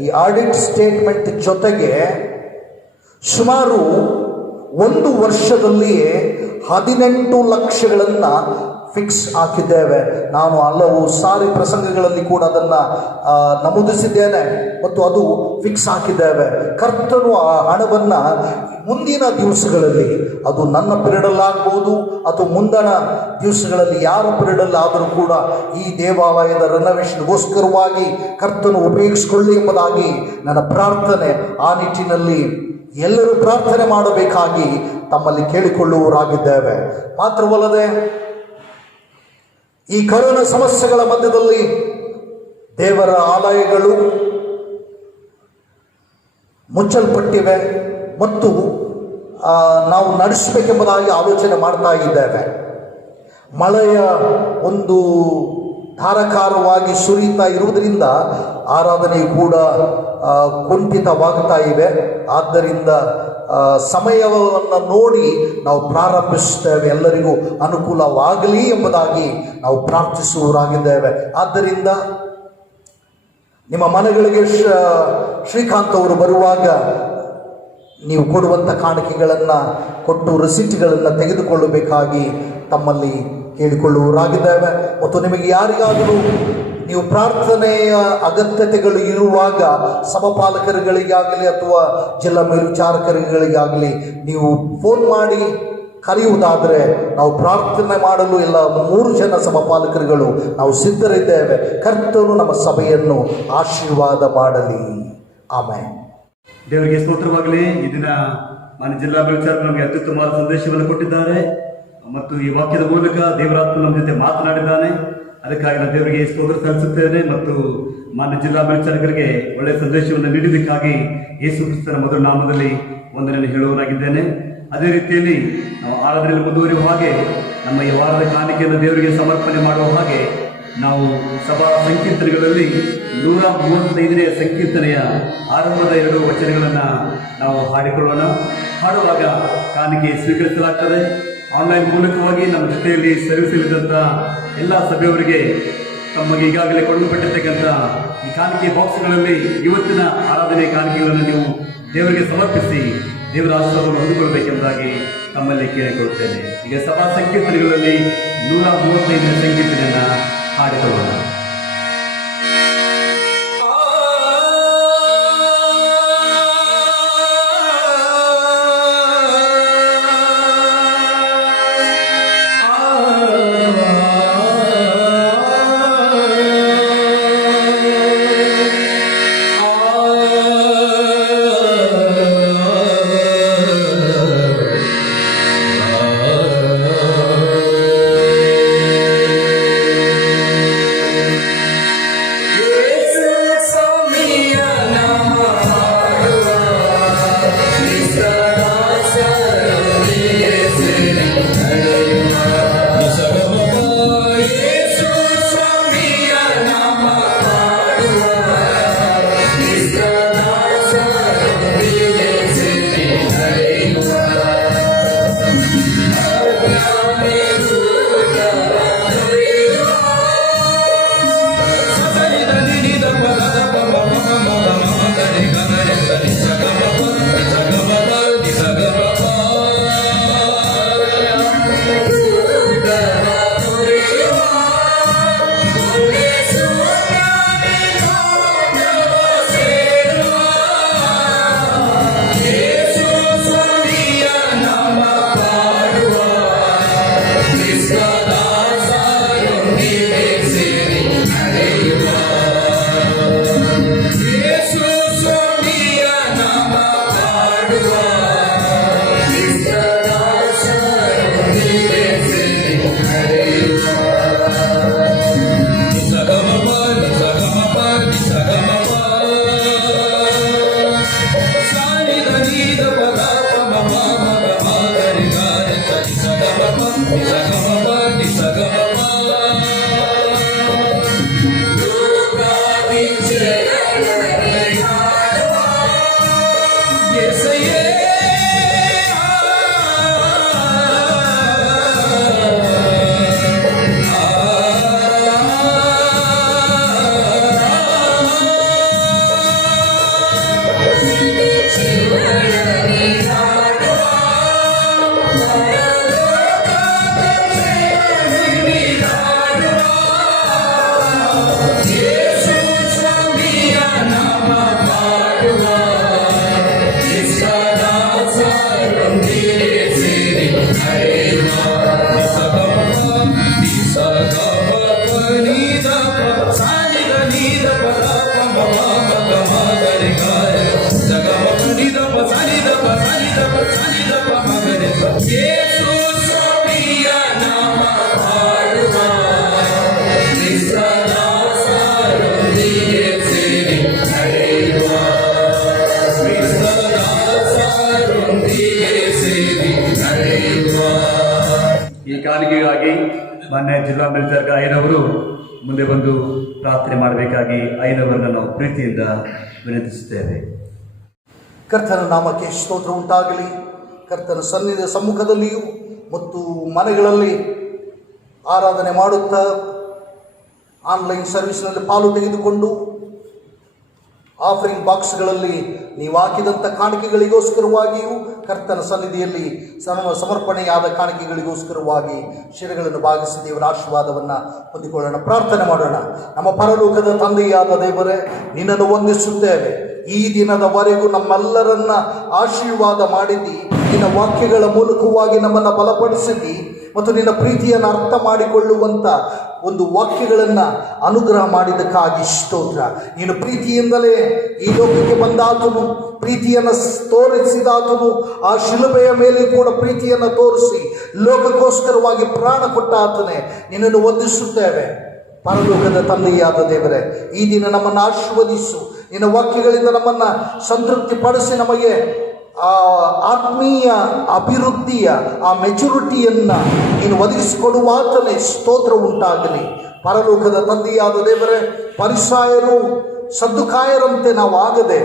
ಈ ಆಡಿಟ್ ಸ್ಟೇಟ್ಮೆಂಟ್ ಜೊತೆಗೆ ಸುಮಾರು 1 ವರ್ಷದಲ್ಲಿಯೇ 18 ಲಕ್ಷಗಳನ್ನು ಫಿಕ್ಸ್ ಹಾಕಿದ್ದೇವೆ. ನಾನು ಹಲವು ಸಾರಿ ಪ್ರಸಂಗಗಳಲ್ಲಿ ಕೂಡ ಅದನ್ನು ನಮೂದಿಸಿದ್ದೇನೆ ಮತ್ತು ಅದು ಫಿಕ್ಸ್ ಹಾಕಿದ್ದೇವೆ. ಕರ್ತನು ಆ ಹಣವನ್ನು ಮುಂದಿನ ದಿವಸಗಳಲ್ಲಿ, ಅದು ನನ್ನ ಪಿರಿಯಡಲ್ಲಾಗ್ಬೋದು ಅಥವಾ ಮುಂದಿನ ದಿವಸಗಳಲ್ಲಿ ಯಾರ ಪಿರಿಯಡಲ್ಲಾದರೂ ಕೂಡ ಈ ದೇವಾಲಯದ ರೆನೋವೇಷನ್ಗೋಸ್ಕರವಾಗಿ ಕರ್ತನು ಉಪಯೋಗಿಸಿಕೊಳ್ಳಿ ಎಂಬುದಾಗಿ ನನ್ನ ಪ್ರಾರ್ಥನೆ. ಆ ನಿಟ್ಟಿನಲ್ಲಿ ಎಲ್ಲರೂ ಪ್ರಾರ್ಥನೆ ಮಾಡಬೇಕಾಗಿ ತಮ್ಮಲ್ಲಿ ಕೇಳಿಕೊಳ್ಳುವವರಾಗಿದ್ದೇವೆ. ಮಾತ್ರವಲ್ಲದೆ ಈ ಕರೋನಾ ಸಮಸ್ಯೆಗಳ ಮಧ್ಯದಲ್ಲಿ ದೇವರ ಆಲಯಗಳು ಮುಚ್ಚಲ್ಪಟ್ಟಿವೆ ಮತ್ತು ನಾವು ನಡೆಸಬೇಕೆಂಬುದಾಗಿ ಆಲೋಚನೆ ಮಾಡ್ತಾ ಇದ್ದೇವೆ. ಮಳೆಯ ಒಂದು ಧಾರಾಕಾರವಾಗಿ ಸುರಿತಾ ಇರುವುದರಿಂದ ಆರಾಧನೆಯು ಕೂಡ ಕುಂಠಿತವಾಗ್ತಾ ಇವೆ. ಆದ್ದರಿಂದ ಸಮಯವನ್ನು ನೋಡಿ ನಾವು ಪ್ರಾರಂಭಿಸುತ್ತೇವೆ. ಎಲ್ಲರಿಗೂ ಅನುಕೂಲವಾಗಲಿ ಎಂಬುದಾಗಿ ನಾವು ಪ್ರಾರ್ಥಿಸುವವರಾಗಿದ್ದೇವೆ. ಆದ್ದರಿಂದ ನಿಮ್ಮ ಮನೆಗಳಿಗೆ ಶ್ರೀಕಾಂತ್ ಅವರು ಬರುವಾಗ ನೀವು ಕೊಡುವಂಥ ಕಾಣಿಕೆಗಳನ್ನು ಕೊಟ್ಟು ರಸೀಟ್ಗಳನ್ನು ತೆಗೆದುಕೊಳ್ಳಬೇಕಾಗಿ ತಮ್ಮಲ್ಲಿ ಕೇಳಿಕೊಳ್ಳುವರಾಗಿದ್ದೇವೆ. ಮತ್ತು ನಿಮಗೆ ಯಾರಿಗಾದರೂ ನೀವು ಪ್ರಾರ್ಥನೆಯ ಅಗತ್ಯತೆಗಳು ಇರುವಾಗ ಸಮಪಾಲಕರುಗಳಿಗಾಗಲಿ ಅಥವಾ ಜಿಲ್ಲಾ ಮೇಲ್ವಿಚಾರಕರುಗಳಿಗಾಗಲಿ ನೀವು ಫೋನ್ ಮಾಡಿ ಕರೆಯುವುದಾದರೆ ನಾವು ಪ್ರಾರ್ಥನೆ ಮಾಡಲು ಎಲ್ಲ 3 ಜನ ಸಮಪಾಲಕರುಗಳು ನಾವು ಸಿದ್ಧರಿದ್ದೇವೆ. ಕರ್ತನು ನಮ್ಮ ಸಭೆಯನ್ನು ಆಶೀರ್ವಾದ ಮಾಡಲಿ. ಆಮೇಲೆ ದೇವರಿಗೆ ಸ್ತೋತ್ರವಾಗಲಿ. ಈ ದಿನ ಮಾನ್ಯ ಜಿಲ್ಲಾ ಮೇಲ್ವಿಚಾರಕರು ನಮಗೆ ಅತ್ಯುತ್ತಮವಾದ ಸಂದೇಶವನ್ನು ಕೊಟ್ಟಿದ್ದಾರೆ ಮತ್ತು ಈ ವಾಕ್ಯದ ಮೂಲಕ ದೇವರಾತ್ಮ ನಮ್ಮ ಜೊತೆ ಮಾತನಾಡಿದ್ದಾನೆ. ಅದಕ್ಕಾಗಿ ನಾನು ದೇವರಿಗೆ ಸ್ತೋತ್ರ ಸಲ್ಲಿಸುತ್ತೇನೆ ಮತ್ತು ಮಾನ್ಯ ಜಿಲ್ಲಾ ಮೇಲ್ವಿಚಾರಕರಿಗೆ ಒಳ್ಳೆಯ ಸಂದೇಶವನ್ನು ನೀಡಿದ್ದಕ್ಕಾಗಿ ಯೇಸು ಕ್ರಿಸ್ತನ ಮೊದಲ ನಾಮದಲ್ಲಿ ವಂದನೆಯನ್ನು ಹೇಳುವನಾಗಿದ್ದೇನೆ. ಅದೇ ರೀತಿಯಲ್ಲಿ ನಾವು ಆರಾಧನೆಯಲ್ಲಿ ಮುಂದುವರಿಯುವ ಹಾಗೆ ನಮ್ಮ ಈ ವಾರದ ಕಾಣಿಕೆಯನ್ನು ದೇವರಿಗೆ ಸಮರ್ಪಣೆ ಮಾಡುವ ಹಾಗೆ ನಾವು ಸಭಾ ಸಂಕೀರ್ತನೆಗಳಲ್ಲಿ 135ನೇ ಸಂಕೀರ್ತನೆಯ ಆರಂಭದ 2 ವಚನಗಳನ್ನು ನಾವು ಹಾಡಿಕೊಳ್ಳೋಣ. ಹಾಡುವಾಗ ಕಾಣಿಕೆ ಸ್ವೀಕರಿಸಲಾಗ್ತದೆ. ಆನ್ಲೈನ್ ಮೂಲಕವಾಗಿ ನಮ್ಮ ಜೊತೆಯಲ್ಲಿ ಸೇರಿಸಲಿದ್ದಂಥ ಎಲ್ಲ ಸಭೆಯವರಿಗೆ ತಮಗೆ ಈಗಾಗಲೇ ಕೊಂಡುಬಿಟ್ಟಿರ್ತಕ್ಕಂಥ ಈ ಕಾಣಿಕೆ ಬಾಕ್ಸ್ಗಳಲ್ಲಿ ಇವತ್ತಿನ ಆರಾಧನೆ ಕಾಣಿಕೆಗಳನ್ನು ನೀವು ದೇವರಿಗೆ ಸಮರ್ಪಿಸಿ ದೇವರ ಆಶೀರ್ವಾದವನ್ನು ಹೊಂದಿಕೊಳ್ಳಬೇಕೆಂಬುದಾಗಿ ತಮ್ಮಲ್ಲಿ ಕೇಳಿಕೊಳ್ಳುತ್ತೇನೆ. ಈಗ ಸಭಾ ಸಂಕೀರ್ತನೆಗಳಲ್ಲಿ 135ನೇ ಸಂಕೀರ್ತನೆಯನ್ನು ಹಾಡಿಕೊಳ್ಳೋಣ. ಈ ಕಾಣಿಕೆಗಾಗಿ ಮಾನ್ಯ ಜಿಲ್ಲಾ ಮೇಲ್ವಿಚಾರಕ ಅಯ್ಯನವರು ಮುಂದೆ ಬಂದು ಪ್ರಾರ್ಥನೆ ಮಾಡಬೇಕಾಗಿ ಅಯ್ಯನವರನ್ನು ನಾವು ಪ್ರೀತಿಯಿಂದ ವಿನಂತಿಸುತ್ತೇವೆ. ಕರ್ತನ ನಾಮಕ್ಕೆ ಸ್ತೋತ್ರ ಉಂಟಾಗಲಿ. ಕರ್ತನ ಸಮ್ಮುಖದಲ್ಲಿಯೂ ಮತ್ತು ಮನೆಗಳಲ್ಲಿ ಆರಾಧನೆ ಮಾಡುತ್ತಾ ಆನ್ಲೈನ್ ಸರ್ವಿಸ್ನಲ್ಲಿ ಪಾಲು ತೆಗೆದುಕೊಂಡು ಆಫರಿಂಗ್ ಬಾಕ್ಸ್ಗಳಲ್ಲಿ ನೀವು ಹಾಕಿದಂಥ ಕಾಣಿಕೆಗಳಿಗೋಸ್ಕರವಾಗಿಯೂ ಕರ್ತನ ಸನ್ನಿಧಿಯಲ್ಲಿ ಸಮರ್ಪಣೆಯಾದ ಕಾಣಿಕೆಗಳಿಗೋಸ್ಕರವಾಗಿ ಶಿರಗಳನ್ನು ಭಾಗಿಸಿ ದೇವರ ಆಶೀರ್ವಾದವನ್ನು ಹೊಂದಿಕೊಳ್ಳೋಣ. ಪ್ರಾರ್ಥನೆ ಮಾಡೋಣ. ನಮ್ಮ ಪರಲೋಕದ ತಂದೆಯಾದ ದೇವರೇ, ನಿನ್ನನ್ನು ವಂದಿಸುತ್ತೇವೆ. ಈ ದಿನದವರೆಗೂ ನಮ್ಮೆಲ್ಲರನ್ನ ಆಶೀರ್ವಾದ ಮಾಡಿದ್ದಿ, ನಿನ್ನ ವಾಕ್ಯಗಳ ಮೂಲಕವಾಗಿ ನಮ್ಮನ್ನು ಬಲಪಡಿಸಿದ್ದಿ ಮತ್ತು ನಿನ್ನ ಪ್ರೀತಿಯನ್ನು ಅರ್ಥ ಮಾಡಿಕೊಳ್ಳುವಂಥ ಒಂದು ವಾಕ್ಯಗಳನ್ನು ಅನುಗ್ರಹ ಮಾಡಿದ್ದಕ್ಕಾಗಿ ಸ್ತೋತ್ರ. ನೀನು ಪ್ರೀತಿಯಿಂದಲೇ ಈ ಲೋಕಕ್ಕೆ ಬಂದಾತನು, ಪ್ರೀತಿಯನ್ನು ತೋರಿಸಿದಾತನು. ಆ ಶಿಲುಬೆಯ ಮೇಲೆ ಕೂಡ ಪ್ರೀತಿಯನ್ನು ತೋರಿಸಿ ಲೋಕಕ್ಕೋಸ್ಕರವಾಗಿ ಪ್ರಾಣ ಕೊಟ್ಟ ಆತನೇ, ನಿನ್ನನ್ನು ವಂದಿಸುತ್ತೇವೆ. ಪರಲೋಕದ ತಂದೆಯಾದ ದೇವರೇ, ಈ ದಿನ ನಮ್ಮನ್ನು ಆಶೀರ್ವದಿಸು. ನಿನ್ನ ವಾಕ್ಯಗಳಿಂದ ನಮ್ಮನ್ನು ಸಂತೃಪ್ತಿಪಡಿಸಿ ನಮಗೆ ಆ ಆತ್ಮೀಯ ಅಭಿವೃದ್ಧಿಯ ಆ ಮೆಚುರಿಟಿಯನ್ನು ನೀನು ಒದಗಿಸಿಕೊಡುವ ಆತನೇ ಸ್ತೋತ್ರ ಉಂಟಾಗಲಿ. ಪರಲೋಕದ ತಂದೆಯಾದ ದೇವರೇ, ಪರಿಸಾಯರು ಸದ್ದುಕಾಯರಂತೆ ನಾವು ಆಗದೆ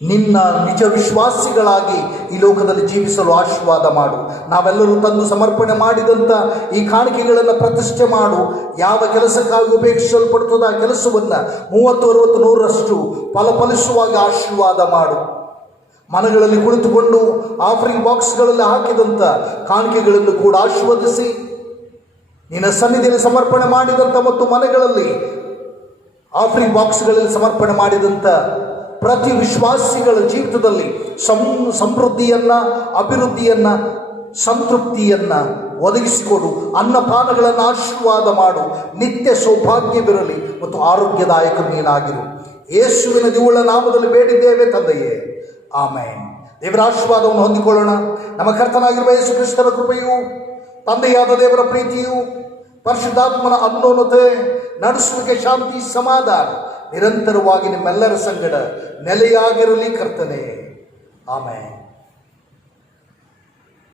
ನಿನ್ನ ನಿಜ ವಿಶ್ವಾಸಿಗಳಾಗಿ ಈ ಲೋಕದಲ್ಲಿ ಜೀವಿಸಲು ಆಶೀರ್ವಾದ ಮಾಡು. ನಾವೆಲ್ಲರೂ ತಂದು ಸಮರ್ಪಣೆ ಮಾಡಿದಂಥ ಈ ಕಾಣಿಕೆಗಳನ್ನು ಪ್ರತಿಷ್ಠೆ ಮಾಡು. ಯಾವ ಕೆಲಸಕ್ಕಾಗಿ ಉಪೇಕ್ಷಿಸಲ್ಪಡ್ತದ ಆ ಕೆಲಸವನ್ನು 30-60-100ರಷ್ಟು ಫಲಫಲಿಸುವಾಗ ಆಶೀರ್ವಾದ ಮಾಡು. ಮನೆಗಳಲ್ಲಿ ಕುಳಿತುಕೊಂಡು ಆಫರಿಂಗ್ ಬಾಕ್ಸ್ಗಳಲ್ಲಿ ಹಾಕಿದಂಥ ಕಾಣಿಕೆಗಳನ್ನು ಕೂಡ ಆಶೀರ್ವದಿಸಿ, ನಿನ್ನ ಸನ್ನಿಧಿಯಲ್ಲಿ ಸಮರ್ಪಣೆ ಮಾಡಿದಂಥ ಮತ್ತು ಮನೆಗಳಲ್ಲಿ ಆಫರಿಂಗ್ ಬಾಕ್ಸ್ಗಳಲ್ಲಿ ಸಮರ್ಪಣೆ ಮಾಡಿದಂಥ ಪ್ರತಿ ವಿಶ್ವಾಸಿಗಳ ಜೀವಿತದಲ್ಲಿ ಸಮೃದ್ಧಿಯನ್ನು, ಅಭಿವೃದ್ಧಿಯನ್ನು, ಸಂತೃಪ್ತಿಯನ್ನು ಒದಗಿಸಿಕೊಡು. ಅನ್ನಪಾನಗಳನ್ನು ಆಶೀರ್ವಾದ ಮಾಡು. ನಿತ್ಯ ಸೌಭಾಗ್ಯವಿರಲಿ ಮತ್ತು ಆರೋಗ್ಯದಾಯಕ ನೀನಾಗಿರು. ಯೇಸುವಿನ ದಿವ್ಯ ನಾಮದಲ್ಲಿ ಬೇಡಿದ್ದೇವೆ ತಂದೆಯೇ, ಆಮೇನ್. ದೇವರ ಆಶೀರ್ವಾದವನ್ನು ಹೊಂದಿಕೊಳ್ಳೋಣ. ನಮ್ಮ ಕರ್ತನಾಗಿರುವ ಯೇಸು ಕ್ರಿಸ್ತನ ಕೃಪೆಯು, ತಂದೆಯಾದ ದೇವರ ಪ್ರೀತಿಯು, ಪರಿಶುದ್ಧಾತ್ಮನ ಅನ್ಯೋನ್ಯತೆ, ನಡೆಸುವಿಕೆ, ಶಾಂತಿ, ಸಮಾಧಾನ ನಿರಂತರವಾಗಿ ನಿಮ್ಮೆಲ್ಲರ ಸಂಗಡ ನೆಲೆಯಾಗಿರಲಿ ಕರ್ತನೇ. ಆಮೇನ್.